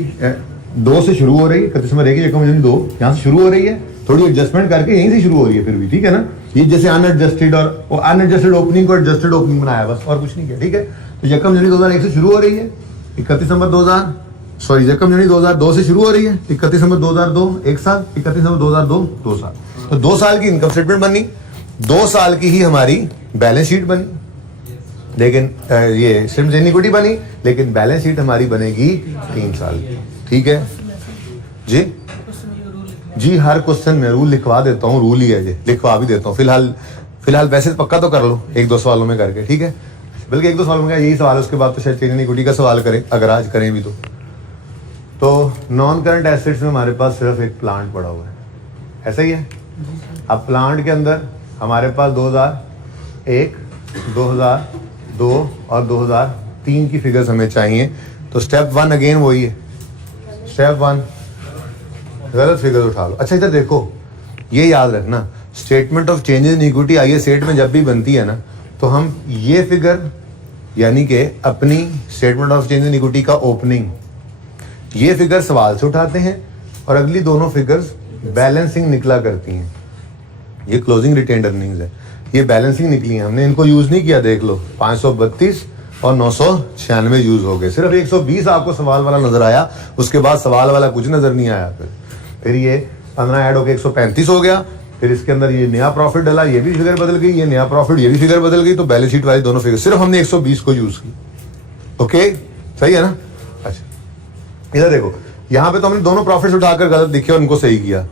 2 से शुरू हो रही है, 31 दिसंबर 1, यकम जनवरी 2 यहाँ से शुरू हो रही है, थोड़ी एडजस्टमेंट करके यहीं से शुरू हो रही है फिर भी, ठीक है ना। ये जैसे अनएडजस्टेड और अनएडजस्टेड ओपनिंग को एडजस्टेड ओपनिंग बनाया बस, और कुछ नहीं किया, ठीक है। तो यकम जनवरी 2001 से शुरू हो रही है, 31 दिसंबर 2000 सॉरी यकम जनवरी 2002 से शुरू हो रही है, 31 दिसंबर 2002 1 साल, 31 दिसंबर 2002 2 साल। तो 2 साल की इनकम स्टेटमेंट बनी, 2 साल की ही हमारी बैलेंस शीट बनी, लेकिन ये सिर्फ इक्विटी बनी, लेकिन बैलेंस शीट हमारी बनेगी 3 साल की, ठीक है जी। जी हर क्वेश्चन में रूल लिखवा देता हूँ, रूल ही है जी, लिखवा भी देता हूँ। फिलहाल वैसे पक्का तो कर लो 1-2 सवालों में करके, ठीक है। बल्कि 1-2 सवालों में यही सवाल है, उसके बाद तो शायद चेंज इन इक्विटी का सवाल करें, अगर आज करें भी तो नॉन करंट एसेट्स में हमारे पास सिर्फ एक प्लांट पड़ा हुआ है, ऐसा ही है। अब प्लांट के अंदर हमारे पास 2001, 2002 और 2003 की फिगर्स हमें चाहिए। तो स्टेप 1 अगेन वही है, स्टेप 1 गलत फिगर उठा लो। अच्छा इधर देखो, ये याद रखना statement of changes in equity आइए सेट में जब भी बनती है ना, तो हम ये फिगर यानी कि अपनी statement of changes in equity का ओपनिंग, ये फिगर सवाल से उठाते हैं और अगली दोनों फिगर्स बैलेंसिंग निकला करती हैं। ये क्लोजिंग रिटेन्ड अर्निंग्स है, ये बैलेंसिंग निकली है, हमने इनको यूज नहीं किया, देख लो 532 और 996 यूज हो गए, सिर्फ 120 आपको सवाल वाला नजर आया, उसके बाद सवाल वाला कुछ नजर नहीं आया। फिर ये 15 ऐड होकर 135 हो गया, फिर इसके अंदर ये नया प्रॉफिट डाला, ये भी फिगर बदल गई, ये नया प्रॉफिट, ये भी फिगर बदल गई, तो बैलेंस शीट वाली दोनों फिगर सिर्फ हमने 120 को यूज की, ओके सही है ना। अच्छा इधर देखो, यहाँ पे तो हमने दोनों प्रॉफिट्स उठाकर गलत दिखे और उनको सही किया,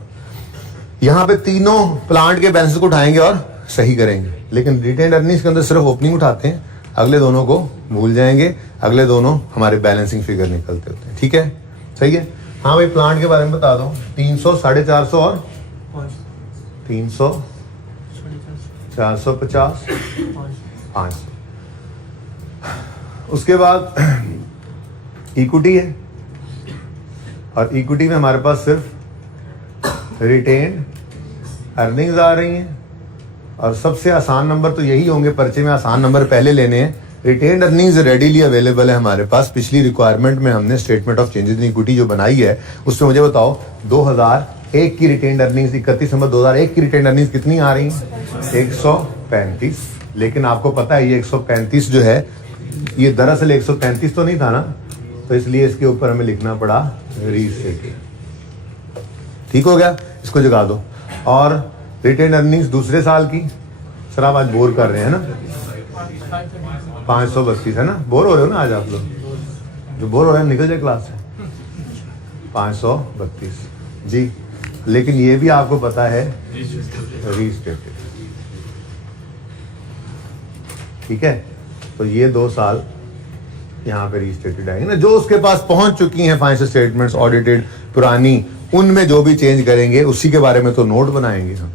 यहाँ पे तीनों प्लांट के बैलेंस को उठाएंगे और सही करेंगे, लेकिन रिटेन्ड अर्निंग्स के अंदर सिर्फ ओपनिंग उठाते हैं, अगले दोनों को भूल जाएंगे, अगले दोनों हमारे बैलेंसिंग फिगर निकलते होते हैं, ठीक है सही है। हाँ भाई प्लांट के बारे में बता दो, 300, 450 और 300, 450, 500। उसके बाद इक्विटी है, और इक्विटी में हमारे पास सिर्फ रिटेन अर्निंग्स आ रही हैं, और सबसे आसान नंबर तो यही होंगे, पर्चे में आसान नंबर पहले लेने हैं। रिटेन्ड अर्निंग्स रेडीली अवेलेबल है हमारे पास, पिछली रिक्वायरमेंट में हमने statement of changes in equity जो बनाई है उसमें मुझे बताओ 2001 की रिटेन्ड अर्निंग्स, 31 दिसंबर 2001 की रिटेन्ड अर्निंग्स कितनी आ रही हैं? 135। लेकिन आपको पता है ये 135 जो है ये दरअसल 135 तो नहीं था ना, तो इसलिए इसके ऊपर हमें लिखना पड़ा रीस्टेटेड, ठीक हो गया, इसको जगा दो। और रिटेन्ड अर्निंग्स दूसरे साल की, सर आप आज बोर कर रहे हैं ना, 532 है ना, बोर हो रहे हो ना आज आप लोग, जो बोर हो रहे हैं निकल जाए क्लास से, 532 जी। लेकिन ये भी आपको पता है रीस्टेटेड, ठीक है। तो ये 2 साल यहाँ पे रीस्टेटेड आएंगे ना, जो उसके पास पहुंच चुकी हैं फाइनेंशियल स्टेटमेंट्स ऑडिटेड पुरानी, उनमें जो भी चेंज करेंगे उसी के बारे में तो नोट बनाएंगे हम,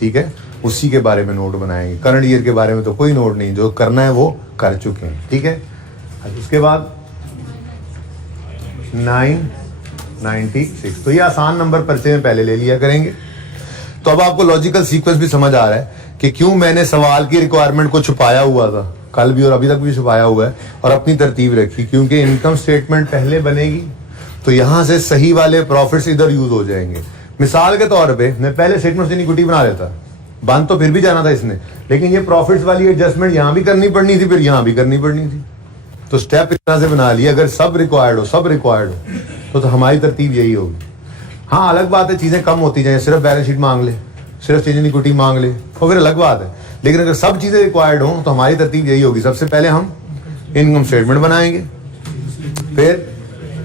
ठीक है, उसी के बारे में नोट बनाएंगे। करंट ईयर के बारे में तो कोई नोट नहीं, जो करना है वो कर चुके हैं, ठीक है। उसके बाद 996, तो ये आसान नंबर पर्चे में पहले ले लिया करेंगे। तो अब आपको लॉजिकल सीक्वेंस भी समझ आ रहा है कि क्यों मैंने सवाल की रिक्वायरमेंट को छुपाया हुआ था, कल भी और अभी तक भी छुपाया हुआ है, और अपनी तरतीब रखी, क्योंकि इनकम स्टेटमेंट पहले बनेगी तो यहां से सही वाले प्रॉफिट्स इधर यूज हो जाएंगे, मिसाल के तौर पे मैं पहले स्टेटमेंट से इक्विटी बना लेता, बंद तो फिर भी जाना था इसने, लेकिन ये प्रॉफिट्स वाली एडजस्टमेंट यहां भी करनी पड़नी थी, फिर यहां भी करनी पड़नी थी। तो स्टेप इस तरह से बना लिया, अगर सब रिक्वायर्ड हो तो हमारी तरतीब यही होगी। हाँ अलग बात है चीजें कम होती जाए, सिर्फ बैलेंस शीट मांग ले, सिर्फ चेंज इन इक्विटी मांग ले, तो फिर अलग बात है। लेकिन अगर सब चीजें रिक्वायर्ड हो तो हमारी तरतीब यही होगी, सबसे पहले हम इनकम स्टेटमेंट बनाएंगे, फिर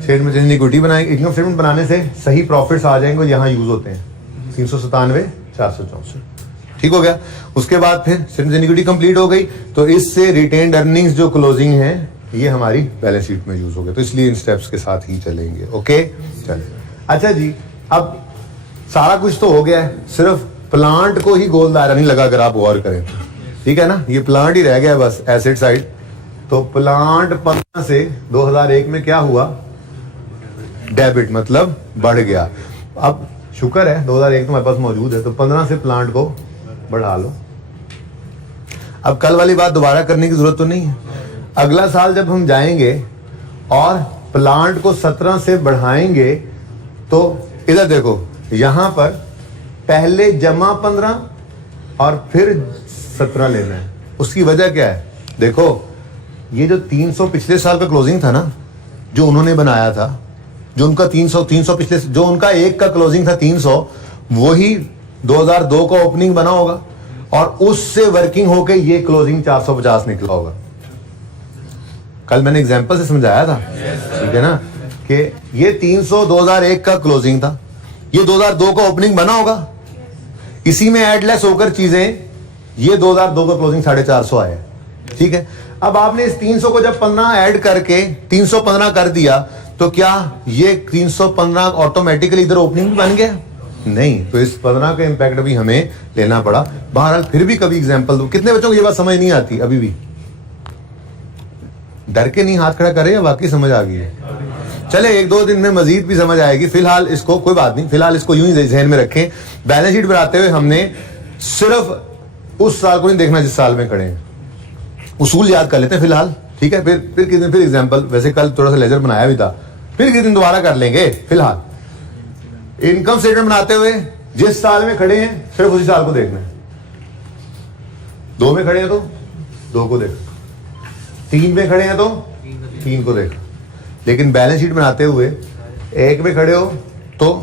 स्टेटमेंट चेंज इन इक्विटी बनाएंगे। इनकम स्टेटमेंट बनाने से सही प्रॉफिट्स आ जाएंगे, यहाँ यूज होते हैं 397 464, ठीक हो गया। उसके बाद फिर statement change in equity complete हो गई, तो इससे रिटेन्ड अर्निंग्स जो क्लोजिंग है ये हमारी बैलेंस शीट में यूज हो गया। तो इसलिए इन स्टेप्स के साथ ही चलेंगे। ओके चलिए, अच्छा जी, अब सारा कुछ तो हो गया है, सिर्फ प्लांट को ही गोल दायरा नहीं लगा, अगर आप गौर करें, ठीक है ना, ये प्लांट ही रह गया बस एसेट साइड। तो प्लांट 15 से 2001 में क्या हुआ, डेबिट मतलब बढ़ गया। अब शुक्र है 2001 तो हमारे पास मौजूद है, तो 15 से प्लांट को बढ़ा लो। अब कल वाली बात दोबारा करने की जरूरत तो नहीं है। अगला साल जब हम जाएंगे और प्लांट को 17 से बढ़ाएंगे, तो इधर देखो, यहां पर पहले जमा 15 और फिर 17 लेना है। उसकी वजह क्या है, देखो ये जो 300 पिछले साल का क्लोजिंग था ना, जो उन्होंने बनाया था, जो उनका 300 पिछले, जो उनका एक का क्लोजिंग था 300, वही 2002 का ओपनिंग बना होगा और उससे वर्किंग होके ये क्लोजिंग 450 निकला होगा। कल मैंने एग्जांपल से समझाया था, ठीक है ना, कि ये 300 2001 का क्लोजिंग था, ये 2002 का ओपनिंग बना होगा, इसी में एडलेस होकर चीजें, ये 2002 का क्लोजिंग 450 आया, ठीक है। अब आपने इस 300 को जब 15 ऐड करके 315 कर दिया, तो क्या ये 315 ऑटोमेटिकली इधर ओपनिंग बन गया? नहीं, तो इस 15 का इंपैक्ट भी हमें लेना पड़ा। बहरहाल फिर भी कभी एग्जांपल दो, कितने बच्चों को ये बात समझ नहीं आती अभी भी? डर के नहीं हाथ खड़ा करे या वाकई समझ आ गई है? चले एक दो दिन में मजीद भी समझ आएगी, फिलहाल इसको कोई बात नहीं, फिलहाल इसको यूं ही जहन में रखें। बैलेंस शीट बनाते हुए हमने सिर्फ उस साल को नहीं देखना जिस साल में खड़े हैं, उसूल याद कर लेते हैं फिलहाल, ठीक है। फिर किस दिन फिर एग्जांपल, वैसे कल थोड़ा सा लेजर बनाया भी था, फिर किस दिन दोबारा कर लेंगे। फिलहाल इनकम स्टेटमेंट बनाते हुए जिस साल में खड़े हैं सिर्फ उसी साल को देखना है। 2 में खड़े हैं तो 2 को देखो, 3 में खड़े हैं तो 3 को देखो। लेकिन बैलेंस शीट बनाते हुए 1 में खड़े हो तो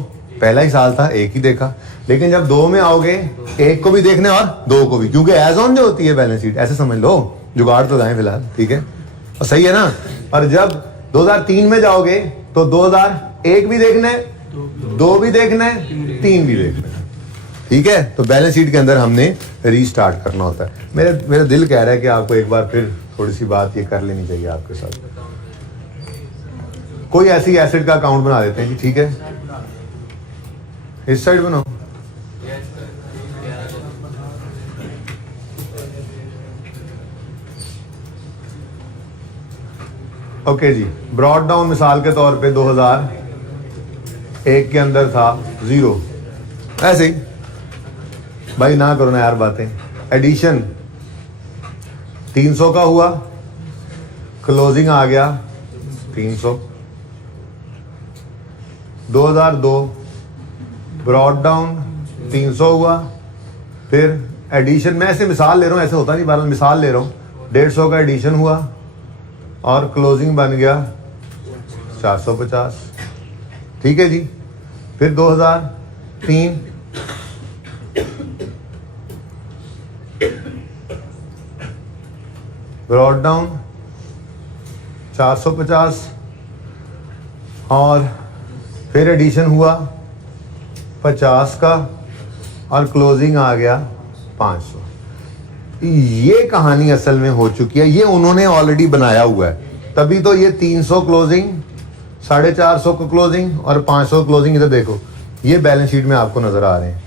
पहला ही साल था, 1 ही देखा। लेकिन जब 2 में आओगे 1 को भी देखने और 2 को भी, क्योंकि एज ऑन जो होती है बैलेंस शीट, ऐसे समझ लो, जुगाड़ तो जाए फिलहाल, ठीक है, और सही है ना। और जब 2003 में जाओगे तो 2001 भी देखना है, 2 भी देखना है, 3 भी देखना है, ठीक है। तो बैलेंस शीट के अंदर हमने रीस्टार्ट करना होता है। मेरा दिल कह रहा है कि आपको एक बार फिर थोड़ी सी बात ये कर लेनी चाहिए आपके साथ। कोई ऐसी एसेट का अकाउंट बना देते हैं कि ठीक है, इस साइड बनाओ, ओके जी। ब्रॉड डाउन मिसाल के तौर पे 2001 के अंदर था 0, ऐसे ही भाई ना करो ना यार बातें। एडिशन 300 का हुआ, क्लोजिंग आ गया 300। 2002 ब्रॉड डाउन 300 हुआ, फिर एडिशन, मैं ऐसे मिसाल ले रहा हूँ, ऐसे होता नहीं, बार मिसाल ले रहा हूँ, 150 का एडिशन हुआ और क्लोजिंग बन गया 450, ठीक है जी। फिर 2003 ब्रॉड डाउन 450 और फिर एडिशन हुआ 50 का और क्लोजिंग आ गया 500। ये कहानी असल में हो चुकी है, ये उन्होंने ऑलरेडी बनाया हुआ है, तभी तो ये 300 क्लोजिंग, 450 को क्लोजिंग और 500 क्लोजिंग, इधर देखो ये बैलेंस शीट में आपको नजर आ रहे हैं,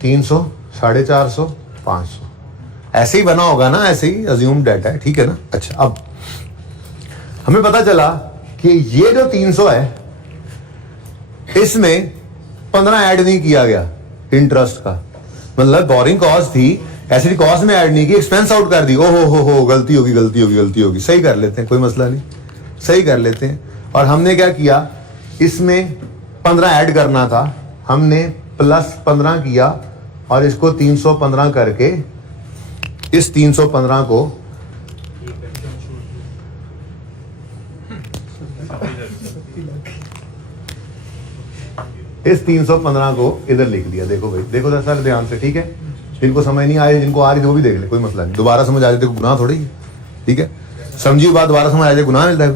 300, 450, 500, ऐसे ही बना होगा ना, ऐसे ही अज्यूम डाटा है, ठीक है ना। अच्छा, अब हमें पता चला कि ये जो 300 है इसमें 15 ऐड नहीं किया गया इंटरेस्ट का, मतलब बोरिंग कॉस्ट थी, एसिड कॉस्ट में ऐड नहीं की, एक्सपेंस आउट कर दी। हो गलती होगी, सही कर लेते हैं, कोई मसला नहीं, सही कर लेते हैं। और हमने क्या किया, इसमें 15 ऐड करना था, हमने प्लस 15 किया और इसको 315 करके इस 315 को इस 315 को इधर लिख लिया। देखो भाई, देखो जरा सर ध्यान से, ठीक है। जिनको समझ नहीं आए, जिनको आ रही थी वो भी देख ले, कोई मसला नहीं। दोबारा समझ आ जाए तो गुनाह थोड़ी है, ठीक है। समझी बात, दोबारा समझ आ जाए गुनाह मिलता है।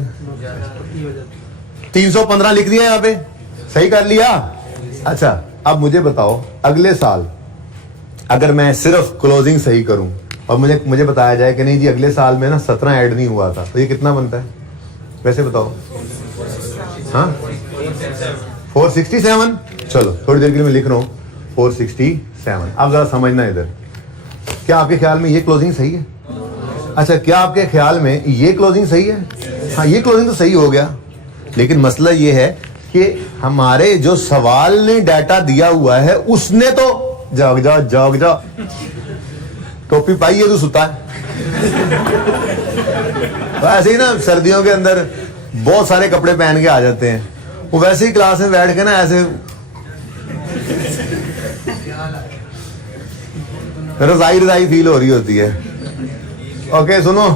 315 लिख दिया यहाँ पे, सही कर लिया। अच्छा, अब मुझे बताओ अगले साल अगर मैं सिर्फ क्लोजिंग सही करूं और मुझे बताया जाए कि नहीं जी अगले साल में ना 17 ऐड नहीं हुआ था, तो ये कितना बनता है वैसे बताओ? हाँ 467। चलो थोड़ी देर के लिए मैं लिख रहा हूँ 467। अब जरा समझना इधर, क्या आपके ख्याल में ये क्लोजिंग सही है? अच्छा, क्या आपके ख्याल में ये क्लोजिंग सही है? हाँ, ये क्लोजिंग तो सही हो गया, लेकिन मसला ये है कि हमारे जो सवाल ने डाटा दिया हुआ है उसने तो जाग जा टोपी पाई है तो सुता है। तो ऐसे ही ना सर्दियों के अंदर बहुत सारे कपड़े पहन के आ जाते हैं, वो वैसे ही क्लास में बैठ के ना ऐसे रजाई फील हो रही होती है। ओके सुनो,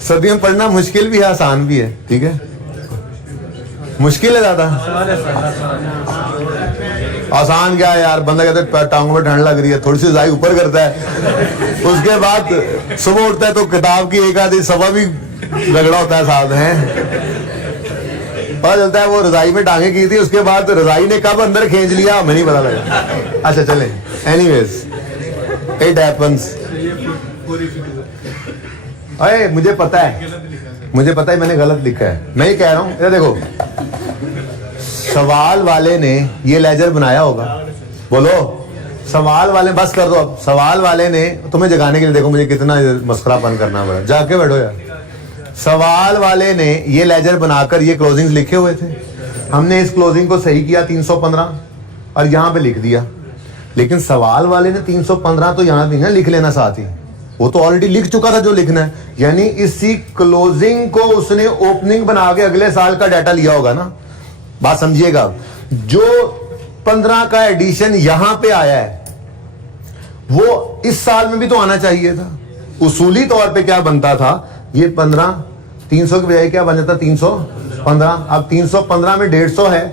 सर्दियों में पढ़ना मुश्किल भी है आसान भी है, ठीक है। मुश्किल है ज्यादा, आसान क्या है यार, बंदा कहता है टांगों में ठंड लग रही है, थोड़ी सी रजाई ऊपर करता है, उसके बाद सुबह उठता है तो किताब की एक आधी सवा भी रगड़ा होता है साथ है, पता चलता है वो रजाई में टांगे की थी, उसके बाद रजाई ने कब अंदर खींच लिया हमें नहीं पता लगा। अच्छा चले, एनीवेज इट हैपेंस। अरे मुझे पता है मैंने गलत लिखा है, मैं ये कह रहा हूं, देखो सवाल वाले ने ये लेजर बनाया होगा, बोलो सवाल वाले, बस कर दो अब, सवाल वाले ने तुम्हें जगाने के लिए, देखो मुझे कितना मस्करापन करना पड़ा, जाके बैठो यार। सवाल वाले ने ये लेजर बनाकर ये क्लोजिंग लिखे हुए थे, हमने इस क्लोजिंग को सही किया 315 और यहां पे लिख दिया, लेकिन सवाल वाले ने 315 तो यहां भी ना लिख लेना साथ ही, वो तो ऑलरेडी लिख चुका था जो लिखना है, यानी इसी क्लोजिंग को उसने ओपनिंग बना के अगले साल का डाटा लिया होगा ना। बात समझिएगा, जो 15 का एडिशन यहां पे आया है वो इस साल में भी तो आना चाहिए था। उसूली तौर पे क्या बनता था, ये 15 300 की बजाय क्या बन जाता 315। अब 315 में 150 है,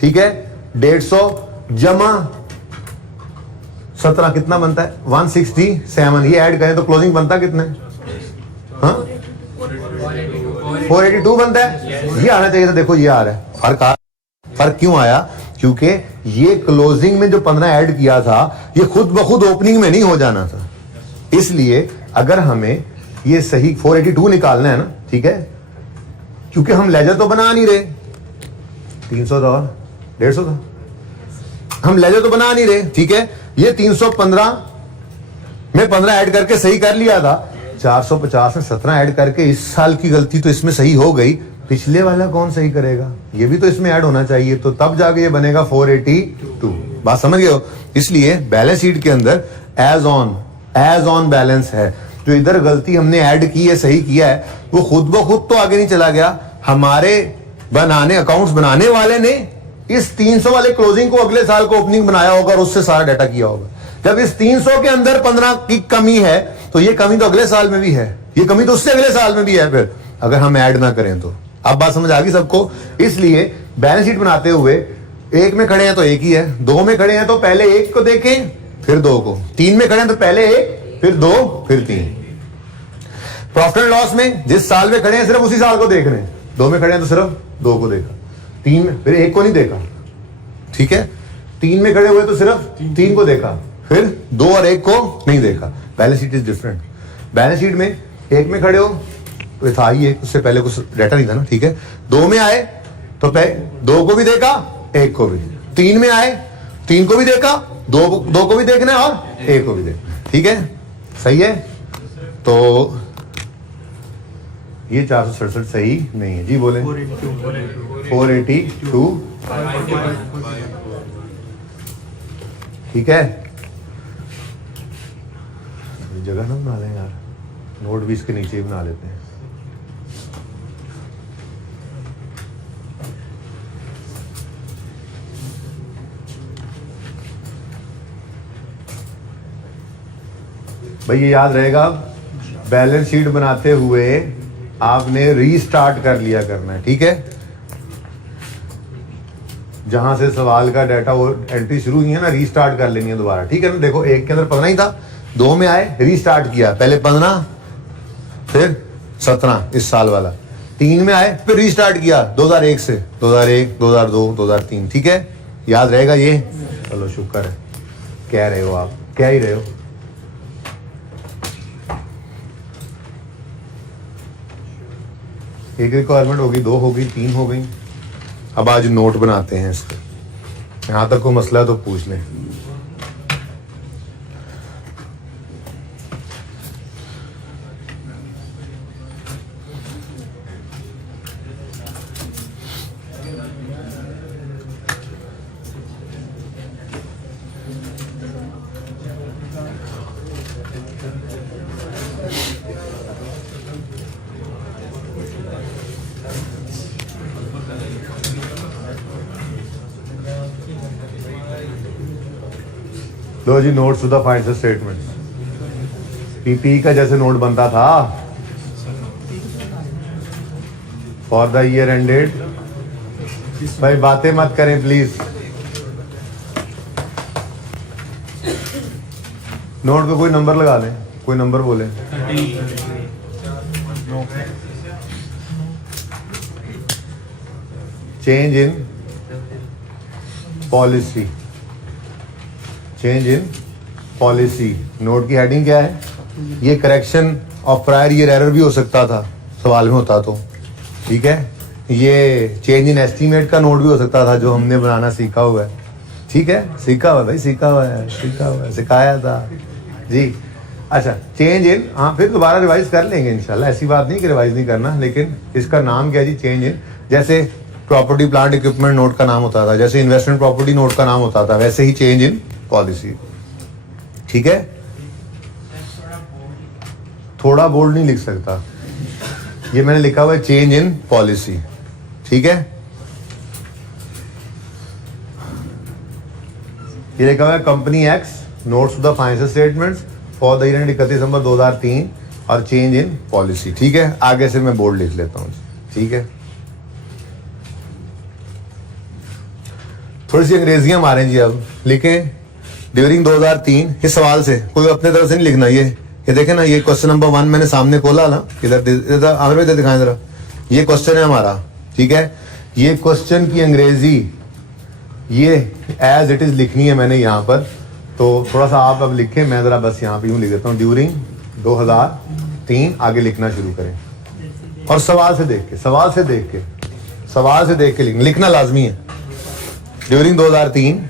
ठीक है, 150 जमा 17 कितना बनता है 167। ये ऐड करें तो क्लोजिंग बनता कितना है? हाँ 482 बनता है, ये आना चाहिए था। देखो ये आ रहा है, फर्क क्यों आया? क्योंकि ये क्लोजिंग में जो 15 ऐड किया था ये खुद ब खुद ओपनिंग में नहीं हो जाना था, इसलिए अगर हमें ये सही 482 निकालना है ना, ठीक है, क्योंकि हम लेजर तो बना नहीं रहे, 300 था और 150 था, हम लेजर तो बना नहीं रहे, ठीक है। ये 315 में 15 ऐड करके सही कर लिया था, 450 में 17 ऐड करके इस साल की गलती तो इसमें सही हो गई, पिछले वाला कौन सही करेगा? ये भी तो इसमें ऐड होना चाहिए, तो तब जाके ये बनेगा 482। बात समझ गए हो? इसलिए बैलेंस शीट के अंदर एज ऑन बैलेंस है, जो इधर गलती हमने ऐड की है, सही किया है, वो खुद ब खुद तो आगे नहीं चला गया, हमारे अकाउंट्स बनाने वाले ने इस 300 वाले क्लोजिंग को अगले साल को ओपनिंग बनाया होगा और उससे सारा डाटा किया होगा। जब इस 300 के अंदर 15 की कमी है तो ये कमी तो अगले साल में भी है, ये कमी तो उससे अगले साल में भी है, फिर अगर हम ऐड ना करें तो। अब बात समझ आ गई सबको? इसलिए बैलेंस शीट बनाते हुए एक में खड़े हैं तो एक ही है, दो में खड़े हैं तो पहले एक को देखें फिर दो को, तीन में खड़े हैं तो पहले एक फिर दो फिर तीन। प्रॉफिट एंड लॉस में जिस साल में खड़े हैं सिर्फ उसी साल को देख रहे हैं, दो में खड़े हैं तो सिर्फ दो को देखा, तीन में फिर एक को नहीं देखा, ठीक है, तीन में खड़े हुए तो सिर्फ तीन को देखा, फिर दो और एक को नहीं देखा। Balance sheet is different. Balance sheet में एक में खड़े हो तो था ही एक, उससे पहले कुछ डाटा नहीं था ना, ठीक है। दो में आए तो दो को भी देखा एक को भी, तीन में आए तीन को भी देखा, दो को भी देखना है और एक को भी देखना, ठीक है, सही है। तो ये 467 सही नहीं है जी, बोले 482 ठीक है। जगह ना बना लें यार, नोट भी इसके नीचे ही बना लेते हैं। भाई ये याद रहेगा, बैलेंस शीट बनाते हुए आपने रीस्टार्ट कर लिया करना है, ठीक है। जहां से सवाल का डाटा वो एंट्री शुरू हुई है ना, रीस्टार्ट कर लेनी है दोबारा, ठीक है ना। देखो एक के अंदर 15 ही था, 2 में आए, रीस्टार्ट किया, पहले 15 फिर 17 इस साल वाला, 3 में आए फिर रीस्टार्ट किया 2001 से, 2001 2002 2003, ठीक है। याद रहेगा ये, चलो शुक्र है। कह रहे हो आप, क्या ही रहे हो। एक रिक्वायरमेंट होगी, 2 हो गई, 3 हो गई। अब आज नोट बनाते हैं इसके, यहां तक कोई मसला है तो पूछ लें। लो जी, notes to the financial statement. P P जैसे नोट बनता था फॉर द ईयर एंडेड। भाई बातें मत करें प्लीज। नोट पे कोई नंबर लगा लें, कोई नंबर बोले। Change in policy, change in policy. Note की हेडिंग क्या है? ये correction of prior year error भी हो सकता था, सवाल में होता तो, ठीक है। ये चेंज इन एस्टीमेट का नोट भी हो सकता था, जो हमने बनाना सीखा हुआ है, ठीक है। सीखा हुआ भाई, सीखा हुआ है, सीखा हुआ है, सिखाया था जी। अच्छा, चेंज इन, हाँ फिर दोबारा रिवाइज कर लेंगे इंशाल्लाह, ऐसी बात नहीं कि रिवाइज नहीं करना, लेकिन इसका नाम क्या है जी? चेंज इन। जैसे प्रॉपर्टी प्लांट इक्विपमेंट नोट का नाम होता था, जैसे इन्वेस्टमेंट प्रॉपर्टी नोट का नाम होता था, वैसे ही चेंज इन पॉलिसी, ठीक है। थोड़ा बोल्ड नहीं लिख सकता, ये मैंने लिखा हुआ है चेंज इन पॉलिसी, ठीक है। ये लिखा हुआ है company X notes to the financial statements for the year end 31 December 2003 और चेंज इन पॉलिसी, ठीक है। आगे से मैं बोल्ड लिख लेता हूँ, ठीक है। थोड़ी सी अंग्रेजियां मारें जी, अब लिखें ड्यूरिंग 2003। इस सवाल से कोई अपने तरफ से नहीं लिखना। ये देखें ना, ये क्वेश्चन नंबर 1 मैंने सामने खोला ना, इधर आमिर भाई दिखाएं जरा, ये क्वेश्चन है हमारा, ठीक है। ये क्वेश्चन की अंग्रेजी ये एज इट इज लिखनी है मैंने यहाँ पर, तो थोड़ा सा आप अब लिखें, मैं जरा बस यहाँ पे यूं लिख देता हूँ, ड्यूरिंग 2003, आगे लिखना शुरू करें और सवाल से देख के, सवाल से देख के, सवाल से देख के लिखना लाजमी है। During 2003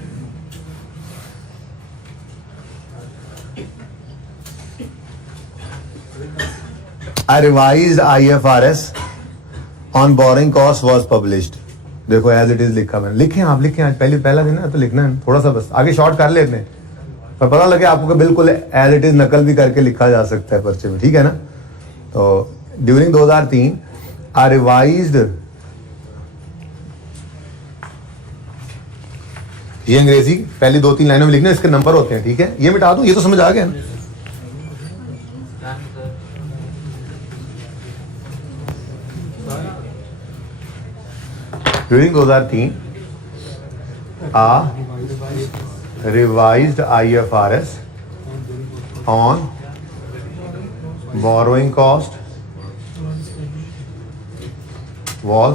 A revised IFRS on borrowing cost was published। देखो एज इट इज लिखा मैंने, लिखें आप, लिखें, आज पहला दिन है तो लिखना है थोड़ा सा, बस आगे शॉर्ट कर लेते हैं, पर पता लगे आपको कि बिल्कुल एज इट इज नकल भी करके लिखा जा सकता है पर्चे में, ठीक है ना। तो ड्यूरिंग 2003 A revised, ये अंग्रेजी पहली 2-3 लाइनों में लिखना, इसके नंबर होते हैं, ठीक है। ये मिटा दूं, ये तो समझ आ गया ना। During 2003, a revised IFRS on borrowing cost was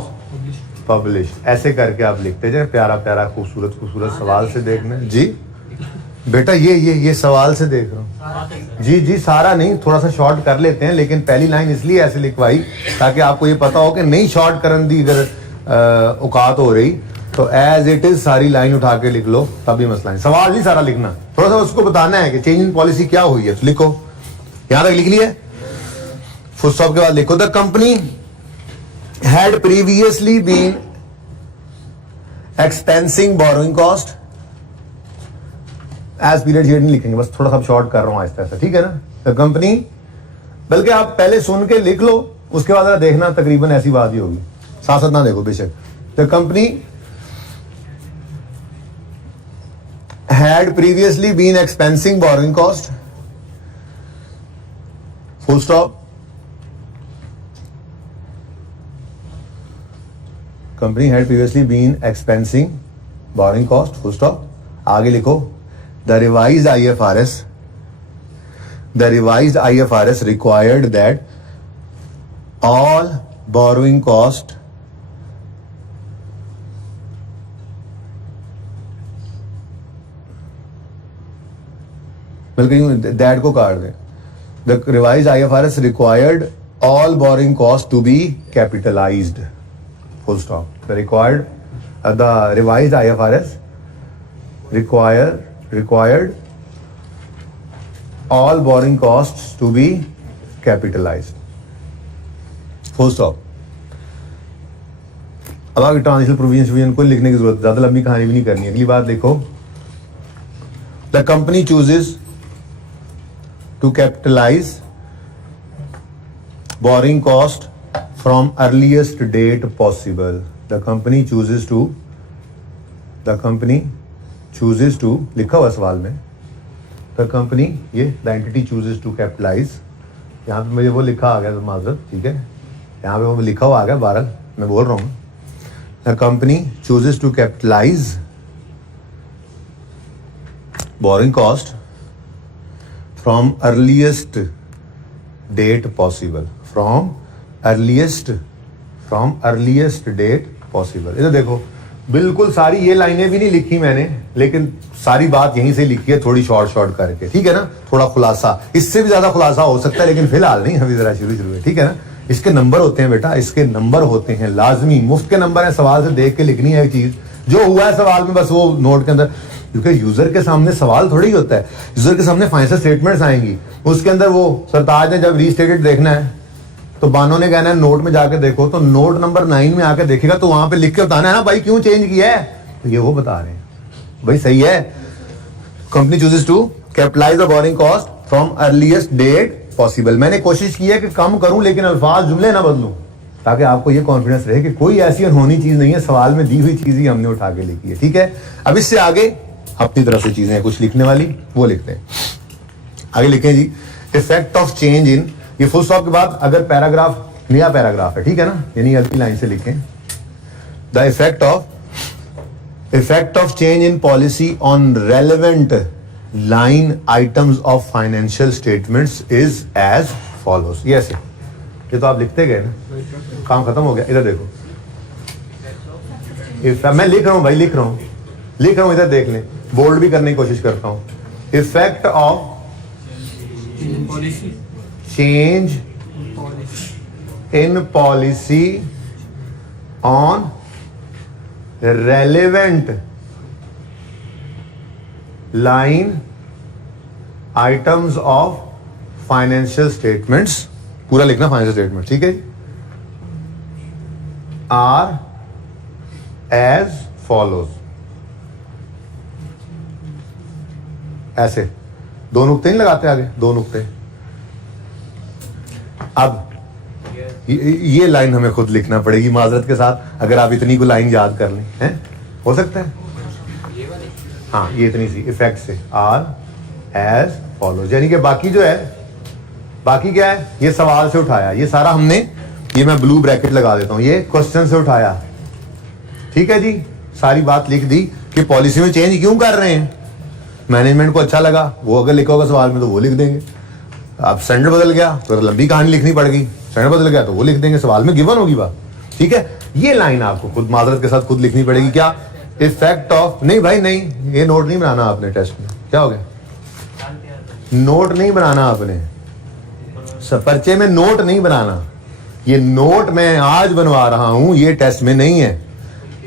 published। ऐसे करके आप लिखते जाए, प्यारा प्यारा खूबसूरत खूबसूरत सवाल से देखना जी बेटा। ये सवाल से देख रहा हूँ जी, सारा नहीं, थोड़ा सा शॉर्ट कर लेते हैं, लेकिन पहली लाइन इसलिए ऐसे लिखवाई ताकि आपको ये पता हो कि नहीं शॉर्ट करन दी अगर औकात हो रही तो एज इट इज सारी लाइन उठा के लिख लो, तभी मसला है। सवाल नहीं सारा लिखना, थोड़ा सा उसको बताना है कि चेंज इन पॉलिसी क्या हुई है, तो लिखो, यहां तक लिख लिया, फुल स्टॉप के बाद लिखो the company had previously been expensing borrowing cost as period, ये नहीं लिखेंगे, बस थोड़ा सा शॉर्ट कर रहा हूं आहिस्ता आहिस्ता, ठीक है ना। द कंपनी, बल्कि आप पहले सुन के लिख लो, उसके बाद देखना तकरीबन ऐसी बात ही होगी, साथ साथ ना देखो बेशक। The company had previously been expensing borrowing cost full stop. Company had previously been expensing boring cost, full stop. आगे लिखो the revised IFRS required that all borrowing cost बल्कि दैट को काट दें। The revised IFRS required all borrowing costs to be capitalized, full stop. The revised IFRS required all borrowing costs to be capitalized, full stop. अब आगे transitional provision को लिखने की जरूरत, ज्यादा लंबी कहानी भी नहीं करनी। अगली बात देखो, the company chooses to capitalize borrowing cost from earliest date possible. The company chooses to लिखा हुआ सवाल में, the company, ये the entity chooses to capitalize, यहाँ पे मुझे वो लिखा आ गया तो माजरत, ठीक है, यहाँ पे वो लिखा हुआ आ गया, बहरहाल मैं बोल रहा हूँ। The company chooses to capitalize borrowing cost from earliest date possible, from earliest date possible। इधर देखो, बिल्कुल सारी ये लाइनें भी नहीं लिखी मैंने, लेकिन सारी बात यहीं से लिखी है, थोड़ी शॉर्ट करके, ठीक है ना, थोड़ा खुलासा, इससे भी ज्यादा खुलासा हो सकता है, लेकिन फिलहाल नहीं, अभी जरा शुरू है, ठीक है ना। इसके नंबर होते हैं बेटा, इसके नंबर होते हैं लाजमी, मुफ्त के नंबर है, सवाल से देख के लिखनी है एक चीज, जो हुआ है सवाल में बस वो नोट के अंदर, क्योंकि यूजर के सामने सवाल थोड़ी ही होता है, यूजर के सामने फाइनेंशियल स्टेटमेंट्स आएंगी, उसके अंदर वो सरताज ने जब रीस्टेटेड देखना है तो बानो ने कहना है नोट में जाके देखो, तो नोट नंबर 9 में आके देखेगा तो वहां पे लिख के बताना है ना भाई क्यों चेंज किया है, तो ये वो बता रहे हैं भाई, सही है। Company chooses to capitalize the borrowing cost from earliest date possible. मैंने कोशिश की है कि कम करूं लेकिन अल्फाज जुमले ना बदलूं, ताकि आपको ये कॉन्फिडेंस रहे कि कोई ऐसी अनहोनी चीज नहीं है, सवाल में दी हुई चीज ही हमने उठा के लिखी है, ठीक है। अब इससे आगे अपनी तरफ से चीजें कुछ लिखने वाली वो लिखते हैं, आगे लिखें जी, इफेक्ट ऑफ चेंज इन, ये फुल स्टॉप के बाद अगर पैराग्राफ नया पैराग्राफ है, ठीक है ना, यानी अगली लाइन से लिखें, the effect of change in policy on relevant line items of financial statements is as follows. ये ऐसे, ये तो आप लिखते गए ना, काम खत्म हो गया। इधर देखो, मैं लिख रहा हूं भाई, लिख रहा हूं, इधर देख लें, बोल्ड भी करने की कोशिश करता हूं। Effect of change in policy on relevant line items of financial statements, पूरा लिखना फाइनेंशियल स्टेटमेंट, ठीक है, आर एज फॉलोज। ऐसे दो नुक्ते नहीं लगाते आगे, दो नुक्ते। अब ये लाइन हमें खुद लिखना पड़ेगी माजरत के साथ, अगर आप इतनी को लाइन याद कर लें, हैं हो सकता है, हाँ ये इतनी सी, इफेक्ट से आर एज फॉलोज, यानी कि बाकी जो है, बाकी क्या है, ये सवाल से उठाया, ये सारा हमने, ये मैं ब्लू ब्रैकेट लगा देता हूं, ये क्वेश्चन से उठाया, ठीक है जी, सारी बात लिख दी कि पॉलिसी में चेंज क्यों कर रहे हैं, मैनेजमेंट को अच्छा लगा, वो अगर लिखा होगा सवाल में तो वो लिख देंगे। अब स्टैंडर्ड बदल गया तो लंबी कहानी लिखनी पड़ेगी, स्टैंडर्ड बदल गया तो वो लिख देंगे, सवाल में गिवन होगी बात, ठीक है। ये लाइन आपको खुद माजरत के साथ खुद लिखनी पड़ेगी, क्या, इफेक्ट ऑफ, नहीं भाई नहीं, ये नोट नहीं बनाना आपने टेस्ट में, क्या हो गया, नोट नहीं बनाना आपने, पर्चे में नोट नहीं बनाना, ये नोट मैं आज बनवा रहा हूं, ये टेस्ट में नहीं है,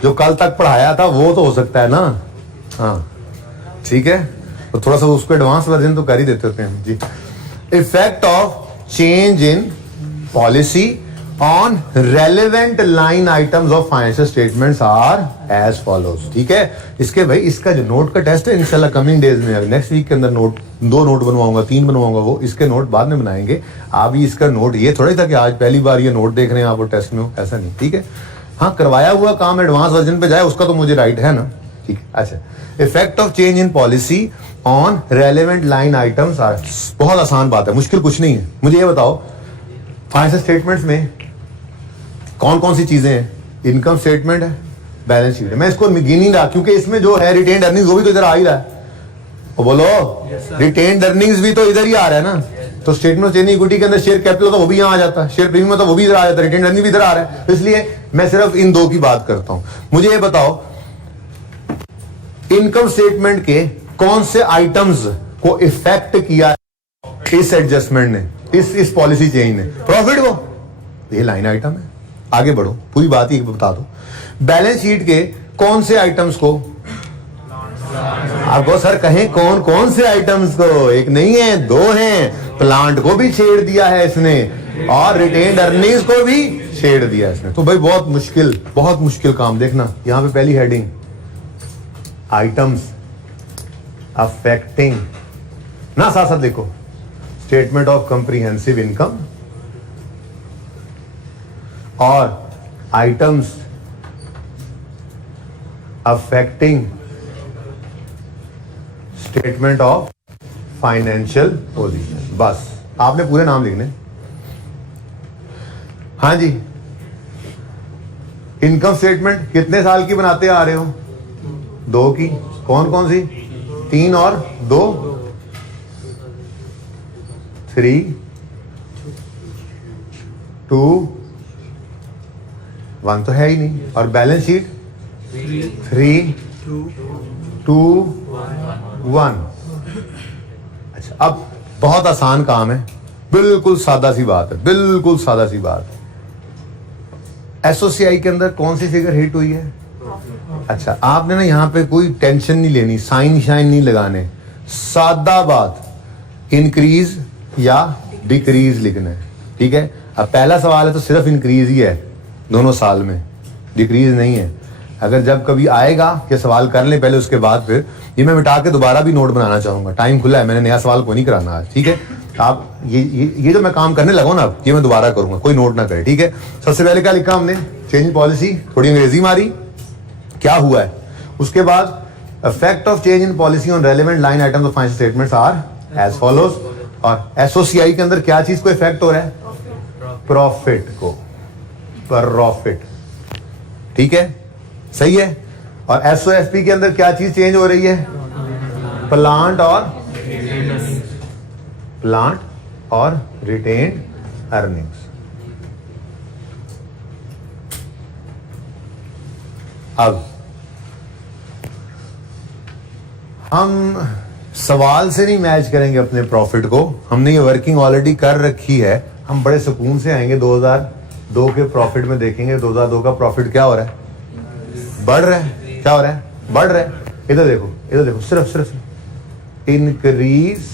जो कल तक पढ़ाया था वो तो हो सकता है ना, हाँ ठीक है, तो थोड़ा सा उसको एडवांस वर्जन तो कर ही देते होते हैं जी। Effect of change in policy on relevant line items of financial statements are as follows, ठीक है। इसके भाई इसका जो नोट का टेस्ट है इंशाल्लाह कमिंग डेज में, नेक्स्ट वीक के अंदर नोट, 2 नोट बनवाऊंगा, 3 बनवाऊंगा, वो इसके नोट बाद में बनाएंगे। आप ही इसका नोट, ये थोड़ा ही था कि आज पहली बार ये नोट देख रहे हैं आप टेस्ट में हो, ऐसा नहीं, ठीक है। हाँ करवाया हुआ काम एडवांस वर्जन पे जाए उसका तो मुझे राइट है ना, ठीक है। अच्छा, effect of change in policy on relevant line items are, बहुत आसान बात है, मुश्किल कुछ नहीं है। मुझे ये बताओ फाइनेंशियल स्टेटमेंट्स में कौन कौन सी चीजें हैं? इनकम स्टेटमेंट है, बैलेंस शीट है। मैं इसको गिन नहीं रहा क्योंकि इसमें जो है रिटेन्ड अर्निंग्स वो भी तो इधर आ ही रहा है। वो बोलो, रिटेन्ड अर्निंग्स भी तो इधर ही आ रहा है ना। तो स्टेटमेंट ऑफ चेंज इक्विटी के अंदर शेयर कैपिटल तो वो भी यहाँ आ जाता है, शेयर प्रीमियम तो वो भी इधर आ जाता है, रिटेन्ड अर्निंग भी इधर आ रहा है। इसलिए मैं सिर्फ इन दो की बात करता हूं। मुझे ये बताओ इनकम स्टेटमेंट के कौन से आइटम्स को इफेक्ट किया इस एडजस्टमेंट ने, इस पॉलिसी चेंज ने? प्रॉफिट को, ये लाइन आइटम है। आगे बढ़ो, पूरी बात ही बता दो। बैलेंस शीट के कौन से आइटम्स को, आपको सर कहें कौन कौन से आइटम्स को? एक नहीं है, दो हैं। प्लांट को भी छेड़ दिया है इसने और रिटेन्ड अर्निंग्स को भी छेड़ दिया इसने। तो भाई बहुत मुश्किल काम। देखना यहां पे पहली हेडिंग, आइटम्स अफेक्टिंग ना, साथ साथ लिखो स्टेटमेंट ऑफ कंप्रीहेंसिव इनकम और items affecting statement of financial position. बस आपने पूरे नाम लिखने। हाँ जी, इनकम स्टेटमेंट कितने साल की बनाते आ रहे हो? 2 की। कौन कौन सी? 3 और 2, 3, 2, 1 तो है ही नहीं। और बैलेंस शीट 3, 2, 1। अच्छा, अब बहुत आसान काम है, बिल्कुल सादा सी बात है, बिल्कुल सादा सी बात है। एसओसीआई के अंदर कौन सी फिगर हिट हुई है? अच्छा, आपने ना यहां पे कोई टेंशन नहीं लेनी, साइन शाइन नहीं लगाने, सादा बात, इंक्रीज या डिक्रीज लिखना है। ठीक है। अब पहला सवाल है तो सिर्फ इंक्रीज ही है दोनों साल में, डिक्रीज नहीं है। अगर जब कभी आएगा कि सवाल कर लें पहले, उसके बाद फिर ये मैं मिटा के दोबारा भी नोट बनाना चाहूंगा। टाइम खुला है, मैंने नया सवाल कोई नहीं कराना आज। ठीक है। आप ये जो मैं काम करने लगा ना, ये मैं दोबारा करूंगा, कोई नोट ना करे। ठीक है। सबसे पहले क्या लिखा हमने? चेंज पॉलिसी, थोड़ी अंग्रेजी मारी, क्या हुआ है। उसके बाद effect of change in policy on relevant line items of financial statements are as follows. और एसओसीआई के अंदर क्या चीज को इफेक्ट हो रहा है? प्रॉफिट को, प्रॉफिट। ठीक है, सही है। और एसओएफपी के अंदर क्या चीज चेंज हो रही है? प्लांट और रिटेन्ड अर्निंग्स। अब हम सवाल से नहीं मैच करेंगे अपने प्रॉफिट को, हमने ये वर्किंग ऑलरेडी कर रखी है। हम बड़े सुकून से आएंगे 2002 के प्रॉफिट में, देखेंगे 2002 का प्रॉफिट क्या हो रहा है? बढ़ रहा है। क्या हो रहा है? बढ़ रहा है। इधर देखो, इधर देखो, सिर्फ इंक्रीज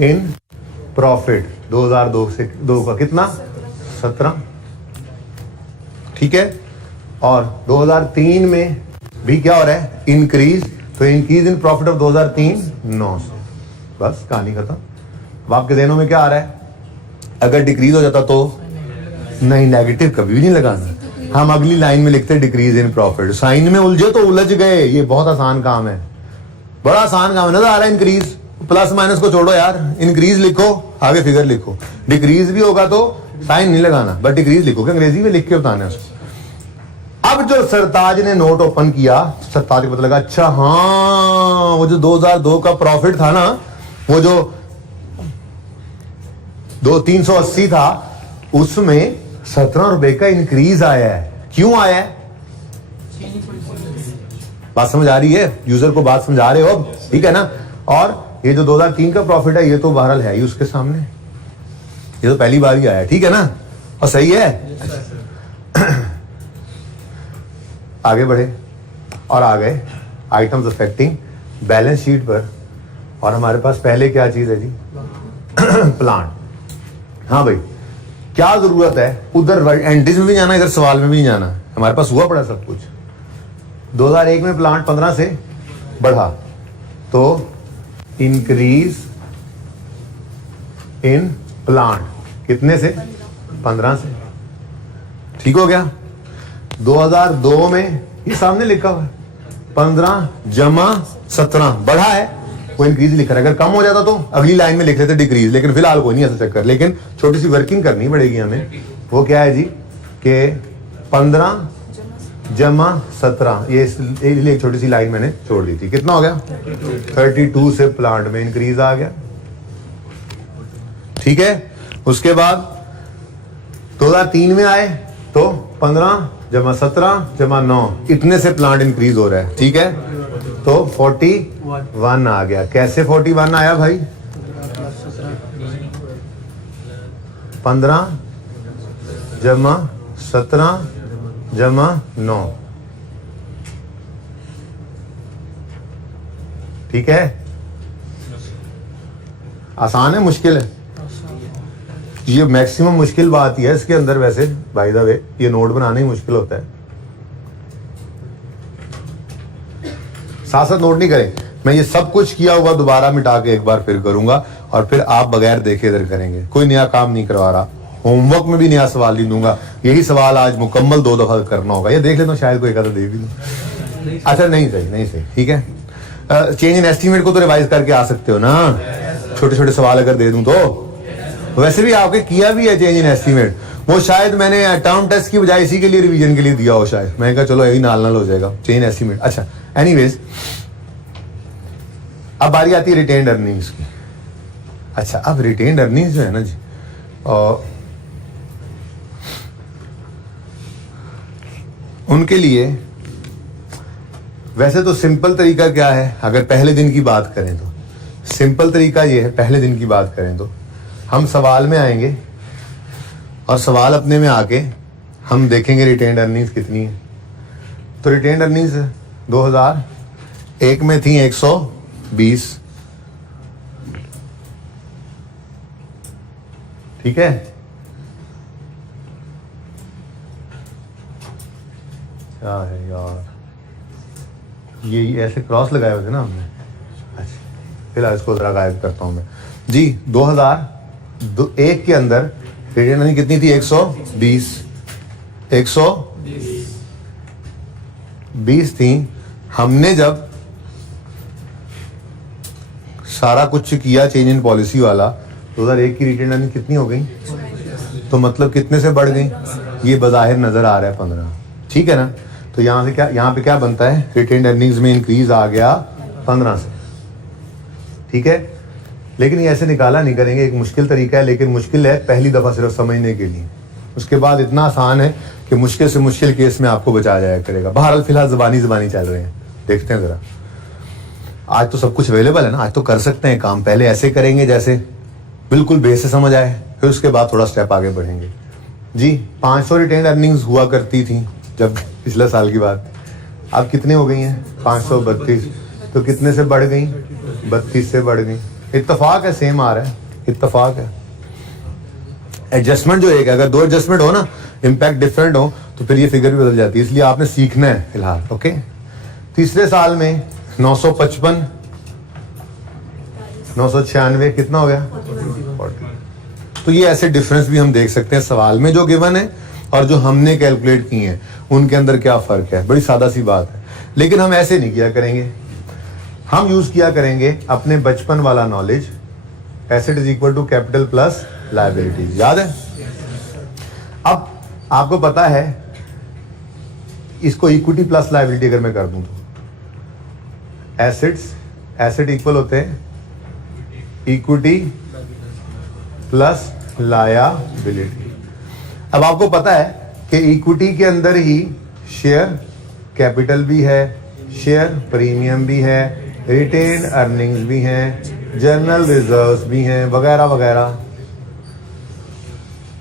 इन प्रॉफिट 2002 से 2 का कितना? 17। ठीक है। और 2003 में भी क्या हो रहा है? इंक्रीज। तो इंक्रीज इन प्रॉफिट ऑफ 2003 900। बस कहानी खत्म। अब आपके ज़हनों में क्या आ रहा है? अगर डिक्रीज हो जाता तो नहीं, नेगेटिव कभी भी नहीं लगाना। हम अगली लाइन में लिखते डिक्रीज इन प्रॉफिट। साइन में उलझे तो उलझ गए। ये बहुत आसान काम है, बड़ा आसान काम है। नजर आ रहा है? इंक्रीज, प्लस माइनस को छोड़ो यार, इंक्रीज लिखो, आगे फिगर लिखो। डिक्रीज भी होगा तो साइन नहीं लगाना, बट डिक्रीज लिखो, अंग्रेजी में लिख के बताना है उसको। अब जो सरताज ने नोट ओपन किया, सरताज को पता लगा, अच्छा हाँ, वो जो 2002 का प्रॉफिट था ना, वो जो 380 था, उसमें 17 रुपए का इंक्रीज आया है। क्यों आया है? बात समझ आ रही है? यूजर को बात समझा रहे हो? ठीक है ना। और ये जो 2003 का प्रॉफिट है, ये तो बहरहाल है ही उसके सामने, ये तो पहली बार ही आया है। ठीक है ना। और सही है। आगे बढ़े और आ गए आइटम्स अफेक्टिंग बैलेंस शीट पर। और हमारे पास पहले क्या चीज है जी? प्लांट। हाँ भाई, क्या जरूरत है उधर एंट्रीज में भी जाना, इधर सवाल में भी नहीं जाना। हमारे पास हुआ पड़ा सब कुछ। 2001 में प्लांट 15 से बढ़ा, तो इंक्रीज इन प्लांट कितने से? 15 से। ठीक हो गया। 2002 में ये सामने लिखा हुआ है 15 जमा 17 बढ़ा है, वो इंक्रीज लिखा है। अगर कम हो जाता तो अगली लाइन में लिख लेते डिक्रीज, लेकिन फिलहाल कोई नहीं ऐसा चक्कर। लेकिन छोटी सी वर्किंग करनी पड़ेगी हमें। वो क्या है जी कि 15 जमा 17, ये इसलिए एक छोटी सी लाइन मैंने छोड़ दी थी। कितना हो गया 32 से प्लांट में इंक्रीज आ गया। ठीक है, उसके बाद 2003 में आए तो 15 जमा 17 जमा 9, इतने से प्लांट इंक्रीज हो रहा है। ठीक है, तो 41 आ गया। कैसे 41 आया भाई? 15 जमा 17 जमा 9। ठीक है, आसान है मुश्किल है? ये मैक्सिमम मुश्किल बात ही है इसके अंदर। वैसे बाय द वे ये नोट बनाना ही मुश्किल होता है। साथ साथ नोट नहीं करें, मैं ये सब कुछ किया हुआ दोबारा मिटा के एक बार फिर करूंगा और फिर आप बगैर देखे इधर करेंगे। कोई नया काम नहीं करवा रहा, होमवर्क में भी नया सवाल नहीं दूंगा। यही सवाल आज मुकम्मल 2 दफा करना होगा। ये देख लेता हूँ, शायद कोई एक आधा दे भी दूं। अच्छा नहीं सही। ठीक है, चेंज इन एस्टीमेट को तो रिवाइज करके आ सकते हो ना, छोटे छोटे सवाल अगर दे दूं तो। वैसे भी आपके किया भी है चेंज इन एस्टीमेट, वो शायद मैंने टर्म टेस्ट की बजाय इसी के लिए रिवीजन के लिए दिया हो शायद। मैं कहा चलो यही नाल हो जाएगा चेंज एस्टीमेट। अच्छा एनीवेज, अब बारी आती है रिटेन्ड अर्निंग्स की। अच्छा, अब रिटेन्ड अर्निंग्स जो है ना जी, उनके लिए वैसे तो सिंपल तरीका क्या है? अगर पहले दिन की बात करें तो सिंपल तरीका ये है, पहले दिन की बात करें तो हम सवाल में आएंगे और सवाल अपने में आके हम देखेंगे रिटेन्ड अर्निंग्स कितनी है। तो रिटेन्ड अर्निंग्स 2001 में थी 120। ठीक है, क्या है यार, ये ऐसे क्रॉस लगाए हुए थे ना हमने। अच्छा, फिलहाल इसको जरा गायब करता हूं मैं जी। 2001 के अंदर रिटेन्ड अर्निंग कितनी थी? 120 थी। हमने जब सारा कुछ किया चेंज इन पॉलिसी वाला, 2001 की रिटेन्ड अर्निंग कितनी हो गई? तो मतलब कितने से बढ़ गई? ये बज़ाहिर नजर आ रहा है 15। ठीक है ना, तो यहां से क्या, यहां पे क्या बनता है? रिटेन्ड अर्निंग्स में इंक्रीज आ गया 15 से। ठीक है, लेकिन ये ऐसे निकाला नहीं करेंगे, एक मुश्किल तरीका है, लेकिन मुश्किल है पहली दफा सिर्फ समझने के लिए। उसके बाद इतना आसान है कि मुश्किल से मुश्किल केस में आपको बचाया जाया करेगा। बहरहाल फिलहाल जबानी चल रहे हैं, देखते हैं जरा। आज तो सब कुछ अवेलेबल है ना, आज तो कर सकते हैं काम। पहले ऐसे करेंगे जैसे बिल्कुल बेस से समझ आए, फिर उसके बाद थोड़ा स्टेप आगे बढ़ेंगे जी। 500 रिटेन्ड अर्निंग्स हुआ करती थी जब पिछले साल की बात। अब कितने हो गई हैं? 532। तो कितने से बढ़ गई? 32 से बढ़ गई। इत्तेफाक है, सेम आ रहा है, इत्तेफाक है। एडजस्टमेंट जो एक है, अगर 2 एडजस्टमेंट हो ना, इम्पैक्ट डिफरेंट हो, तो फिर ये फिगर भी बदल जाती है। इसलिए आपने सीखना है फिलहाल। ओके, तीसरे साल में 955, 996, कितना हो गया? 40। तो ये ऐसे डिफरेंस भी हम देख सकते हैं सवाल में जो गिवन है और जो हमने कैलकुलेट की हैं उनके अंदर क्या फर्क है। बड़ी सादा सी बात है, लेकिन हम ऐसे नहीं किया करेंगे। हम यूज किया करेंगे अपने बचपन वाला knowledge, asset is equal to capital plus liabilities. याद है? अब आपको पता है इसको इक्विटी प्लस लायबिलिटी अगर मैं कर दूं तो एसेट इक्वल होते हैं इक्विटी प्लस लायबिलिटी। अब आपको पता है कि इक्विटी के अंदर ही शेयर कैपिटल भी है, शेयर प्रीमियम भी है, रिटेन्ड अर्निंग्स भी हैं, जनरल रिजर्व्स भी हैं, वगैरह वगैरह।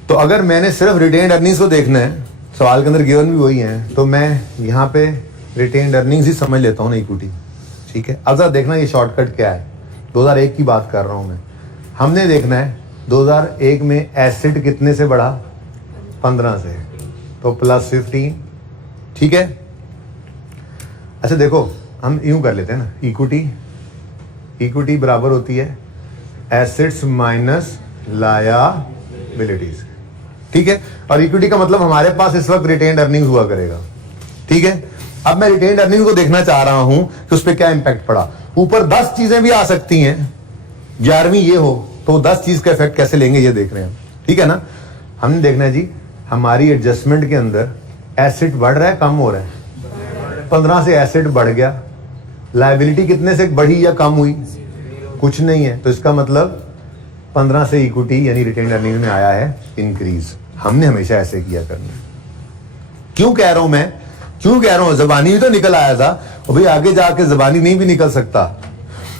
तो अगर मैंने सिर्फ रिटेन्ड अर्निंग्स को देखना है, सवाल के अंदर गिवन भी वही है, तो मैं यहाँ पे रिटेन्ड अर्निंग्स ही समझ लेता हूँ ना इक्विटी। ठीक है, अब जरा देखना ये शॉर्टकट क्या है। 2001 की बात कर रहा हूँ मैं। हमने देखना है 2001 में एसेट कितने से बढ़ा? 15 से, तो प्लस 15। ठीक है, अच्छा देखो हम यूं कर लेते हैं ना, इक्विटी बराबर होती है एसेट्स माइनस लायबिलिटीज। ठीक है, और इक्विटी का मतलब हमारे पास इस वक्त रिटेन्ड अर्निंग्स हुआ करेगा। ठीक है, अब मैं रिटेन्ड अर्निंग को देखना चाह रहा हूं कि उस पर क्या इंपैक्ट पड़ा। ऊपर 10 चीजें भी आ सकती हैं, 11वीं ये हो तो 10 चीज का इफेक्ट कैसे लेंगे ये देख रहे हैं, ठीक है ना। हमने देखना है जी हमारी एडजस्टमेंट के अंदर एसेट बढ़ रहा है कम हो रहा है। 15 से एसेट बढ़ गया, लायबिलिटी कितने से बढ़ी या कम हुई, कुछ नहीं है। तो इसका मतलब 15 से इक्विटी यानी रिटेन्ड अर्निंग में आया है इंक्रीज। हमने हमेशा ऐसे किया करना। क्यों कह रहा हूं मैं, क्यों कह रहा हूं, जबानी भी तो निकल आया था और भाई आगे जाके जबानी नहीं भी निकल सकता।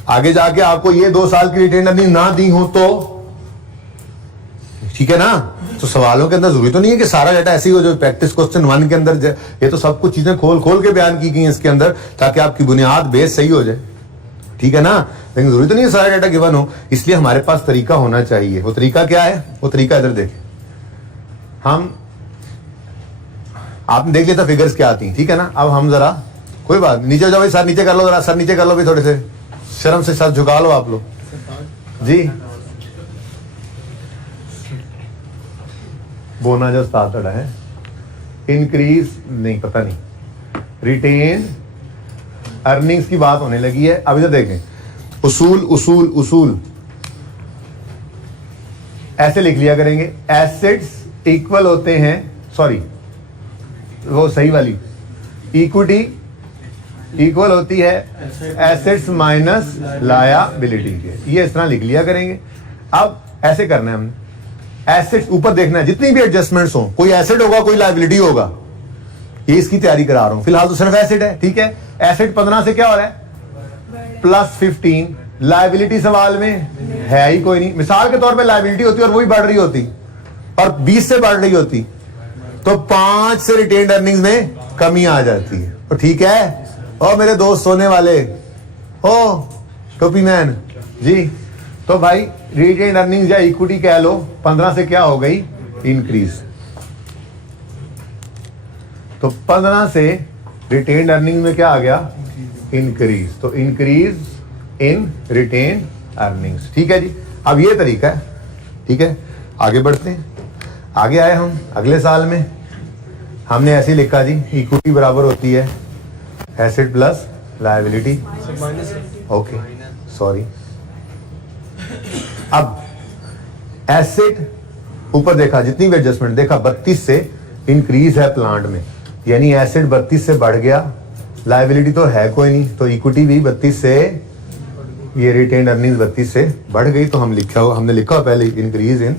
आगे जाके आपको ये 2 साल की रिटेन्ड अर्निंग ना दी हो तो ठीक है ना। तो सवालों के अंदर जरूरी तो नहीं है कि सारा डाटा ऐसे ही हो जो प्रैक्टिस क्वेश्चन 1 के अंदर, ये तो सब कुछ चीजें खोल खोल के बयान की गई हैं इसके अंदर ताकि आपकी बुनियाद बेस सही हो जाए, ठीक है ना। लेकिन जरूरी तो नहीं है सारा डाटा गिवन हो, इसलिए हमारे पास तरीका होना चाहिए। वो तरीका क्या है, वो तरीका इधर देखें। हम आपने देख लिया था फिगर्स क्या आती, ठीक है ना। अब हम जरा कोई बात नहीं, नीचे जाओ भाई, सर नीचे कर लो, जरा सर नीचे कर लो भाई, थोड़े से शर्म से सर झुका लो आप लोग जी। बोना जो स्टार्ट है इंक्रीज नहीं, पता नहीं, रिटेन अर्निंग्स की बात होने लगी है। अब इधर देखें, उसूल उसूल उसूल ऐसे लिख लिया करेंगे। एसेट्स इक्वल होते हैं, सॉरी वो सही वाली, इक्विटी इक्वल होती है एसेट्स माइनस लायबिलिटी के, ये इस तरह लिख लिया करेंगे। अब ऐसे करना है हमने, एसेट्स ऊपर देखना है, जितनी भी एडजस्टमेंट्स हो, कोई एसेट होगा कोई लायबिलिटी होगा, ये इसकी तैयारी करा रहा हूं। फिलहाल तो सिर्फ एसेट है, ठीक है। एसेट 15 से क्या हो रहा है प्लस 15, लायबिलिटी सवाल में है ही कोई नहीं। मिसाल के तौर पे लायबिलिटी होती और वो भी बढ़ रही होती और 20 से बढ़ रही होती तो 5 से रिटेन्ड अर्निंग्स में कमी आ जाती है। तो ठीक है, और मेरे दोस्त सोने वाले ओ टोपी मैन जी, तो भाई रिटेन्ड अर्निंग्स या इक्विटी कह लो 15 से क्या हो गई इंक्रीज। तो 15 से रिटेन्ड अर्निंग में क्या आ गया इंक्रीज, तो इंक्रीज इन रिटेन्ड अर्निंग्स, ठीक है जी। अब ये तरीका है, ठीक है। आगे बढ़ते हैं, आगे आए हम अगले साल में, हमने ऐसे लिखा जी इक्विटी बराबर होती है asset plus liability, okay sorry. अब एसेट ऊपर देखा, जितनी भी एडजस्टमेंट देखा 32 से इंक्रीज है प्लांट में, यानी एसेट 32 से बढ़ गया, लायबिलिटी तो है कोई नहीं, तो इक्विटी भी 32 से, ये रिटेन्ड अर्निंग्स 32 से बढ़ गई। तो हम हमने लिखा पहले इंक्रीज इन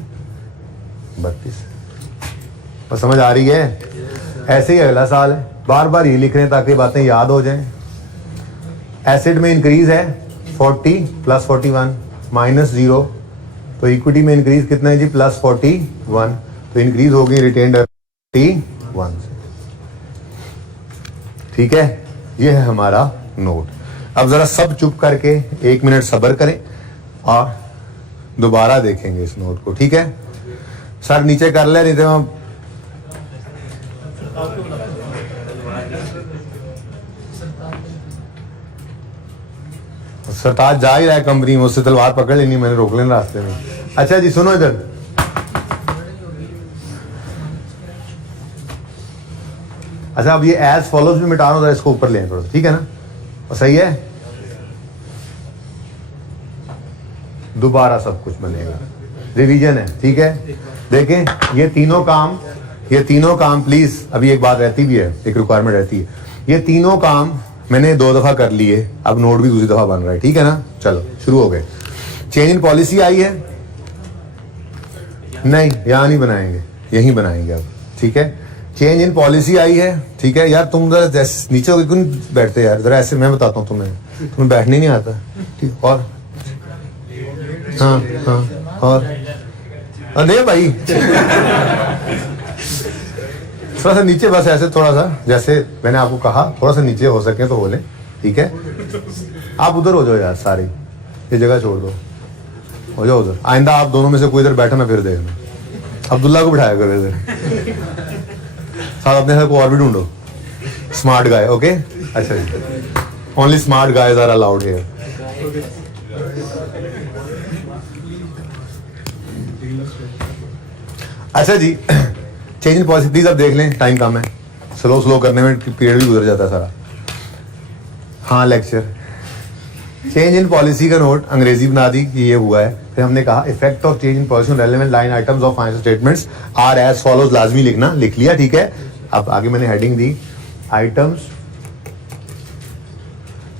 32। और समझ आ रही है, ऐसे ही अगला साल है, बार बार ये लिख रहे हैं ताकि बातें याद हो जाएं। एसेट में इंक्रीज है 40 प्लस 41 माइनस 0, तो इक्विटी में इंक्रीज कितना है जी प्लस 41, तो इंक्रीज होगी रिटेन्ड 41 से, ठीक है। ये है हमारा नोट। अब जरा सब चुप करके 1 मिनट सब्र करें और दोबारा देखेंगे इस नोट को, ठीक है। सर नीचे कर ले, नहीं तो सरताज जा ही रहा है कंपनी में, उससे तलवार पकड़ लेनी, मैंने रोक लेना रास्ते में। अच्छा जी सुनो इधर, अच्छा अब ये एज फॉलोज भी मिटा रहा हूं, इसको ऊपर ले थोड़ा, ठीक है ना, और सही है। दोबारा सब कुछ बनेगा, रिवीजन है, ठीक है। देखें ये तीनों काम प्लीज, अभी एक बात रहती भी है, एक रिक्वायरमेंट रहती है, ये तीनों काम मैंने 2 दफा कर लिए, अब नोट भी दूसरी दफा बन रहा है, ठीक है ना। चलो शुरू हो गए। चेंज इन पॉलिसी आई है, नहीं यहां नहीं बनाएंगे, यहीं बनाएंगे अब, ठीक है। चेंज इन पॉलिसी आई है, ठीक है। यार तुम जरा नीचे होकर क्यों बैठते यार, जरा ऐसे मैं बताता हूँ तुम्हें बैठने नहीं आता, ठीक। और हाँ हाँ और नहीं भाई थोड़ा सा नीचे, बस ऐसे थोड़ा सा, जैसे मैंने आपको कहा थोड़ा सा नीचे हो सके तो बोले, ठीक है। आप उधर हो जाओ यार, सारी ये जगह छोड़ दो, हो जाओ उधर। आइंदा आप दोनों में से कोई इधर बैठा ना फिर देखना, अब्दुल्ला को बिठाया करो इधर, साथ अपने साथ को और भी ढूंढो स्मार्ट गाय, ओके। अच्छा जी, only smart guys are allowed here. अच्छा जी, चेंज इन पॉलिसी प्लीज अब देख लें, टाइम कम है, स्लो स्लो करने में पीरियड भी गुजर जाता है सारा। हाँ लेक्चर चेंज इन पॉलिसी का नोट अंग्रेजी बना दी कि ये हुआ है। फिर हमने कहा effect of change in policy relevant line items of financial statements are as follows, लाजमी लिखना, लिख लिया ठीक है। अब आगे मैंने हेडिंग दी आइटम्स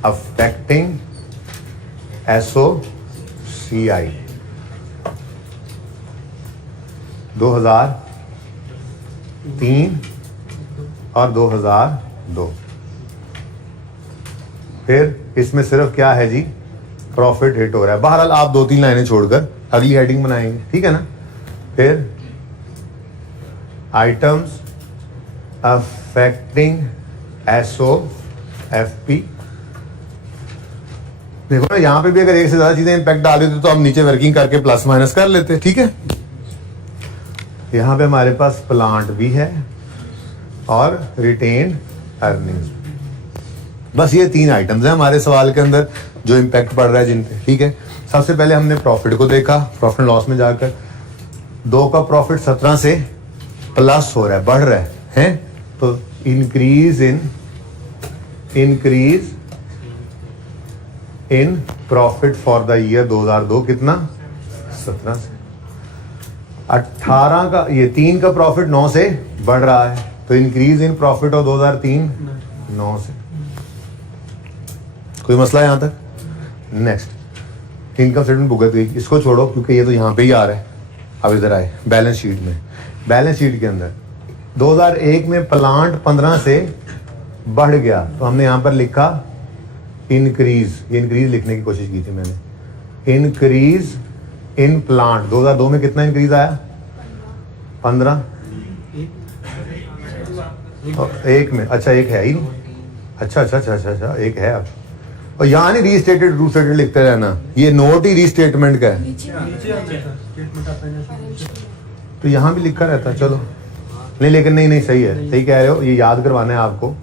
अफेक्टिंग SOCI 2003 और 2002। फिर इसमें सिर्फ क्या है जी, प्रॉफिट हिट हो रहा है। बहरहाल आप 2-3 लाइनें छोड़कर अगली हेडिंग बनाएंगे, ठीक है ना। फिर आइटम्स अफेक्टिंग SOFP। देखो ना यहां पे भी अगर एक से ज्यादा चीजें इंपैक्ट डाल देते तो हम नीचे वर्किंग करके प्लस माइनस कर लेते, ठीक है। यहां पे हमारे पास प्लांट भी है और रिटेन्ड अर्निंग्स। बस ये 3 आइटम्स हैं हमारे सवाल के अंदर जो इंपैक्ट पड़ रहा है जिन पे, ठीक है। सबसे पहले हमने प्रॉफिट को देखा, प्रॉफिट लॉस में जाकर 2 का प्रॉफिट 17 से प्लस हो रहा है, बढ़ रहा है तो increase in profit for the year 2002 कितना 17 से। 18 का ये 3 का प्रॉफिट 9 से बढ़ रहा है तो इंक्रीज इन प्रॉफिट ऑफ 2003 9 से। कोई मसला है यहां तक? नेक्स्ट इनकम स्टेटमेंट भुगत गई, इसको छोड़ो क्योंकि ये तो यहां पे ही आ रहा है। अब इधर आए बैलेंस शीट में, बैलेंस शीट के अंदर 2001 में प्लांट 15 से बढ़ गया तो हमने यहां पर लिखा इंक्रीज, ये इंक्रीज लिखने की कोशिश की थी मैंने। इंक्रीज इन प्लांट 2002 में कितना इंक्रीज आया 15 एक में, अच्छा एक है ही नहीं, अच्छा एक है। अब और यहाँ नहीं रीस्टेटेड रूस्टेटेड लिखते रहना, ये नोट ही रीस्टेटमेंट का है तो यहाँ भी लिखा रहता है। चलो नहीं लेकिन नहीं सही है, सही कह रहे हो, ये याद करवाना है आपको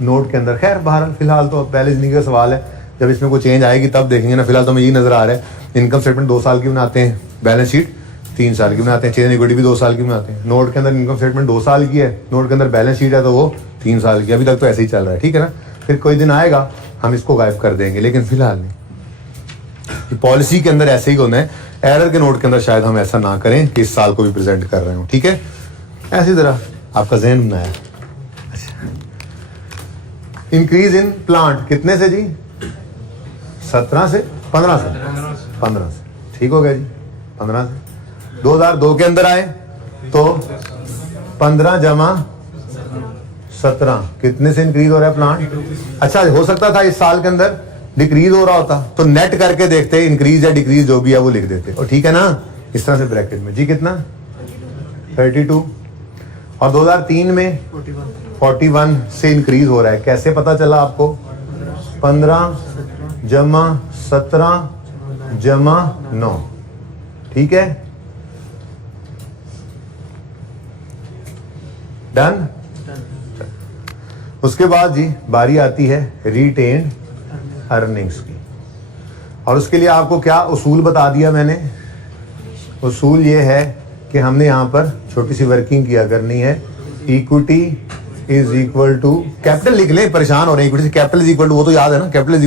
नोट के अंदर। खैर बहरहाल फिलहाल तो पहले जिंदगी का सवाल है, जब इसमें कोई चेंज आएगी तब देखेंगे ना। फिलहाल तो हमें यही नजर आ रहा है इनकम स्टेटमेंट 2 साल की बनाते हैं, बैलेंस शीट 3 साल की बनाते हैं, चेंज इन इक्विटी भी 2 साल की बनाते हैं। नोट के अंदर इनकम स्टेटमेंट 2 साल की है, नोट के अंदर बैलेंस शीट है तो वो 3 साल की। अभी तक तो ऐसे ही चल रहा है, ठीक है ना। फिर कोई दिन आएगा हम इसको गायब कर देंगे, लेकिन फिलहाल नहीं। पॉलिसी के अंदर ऐसे ही होना है, एरर के नोट के अंदर शायद हम ऐसा ना करें कि इस साल को भी प्रेजेंट कर रहे हो, ठीक है। ऐसी तरह आपका जहन बनाया। इंक्रीज इन प्लांट कितने से जी 17 से 15 से, ठीक हो गया जी 15 से। 2002 के अंदर आए तो 15 जमा 17 कितने से इंक्रीज हो रहा है प्लांट। अच्छा हो सकता था इस साल के अंदर डिक्रीज हो रहा होता तो नेट करके देखते इंक्रीज या डिक्रीज जो भी है वो लिख देते, और ठीक है ना, इस तरह से ब्रैकेट में जी कितना 32 और 2003 में 41 से इंक्रीज हो रहा है। कैसे पता चला आपको 15 जमा 17 जमा 9, ठीक है डन। उसके बाद जी बारी आती है रिटेन्ड अर्निंग्स की, और उसके लिए आपको क्या उसूल बता दिया मैंने। उसूल ये है कि हमने यहां पर छोटी सी वर्किंग किया करनी है। Equity is equal to capital लिख लें, परेशान हो रहे हैं, इक्विटी से कैपिटल इज इक्वल टू, वो तो याद है ना, कैपिटल इज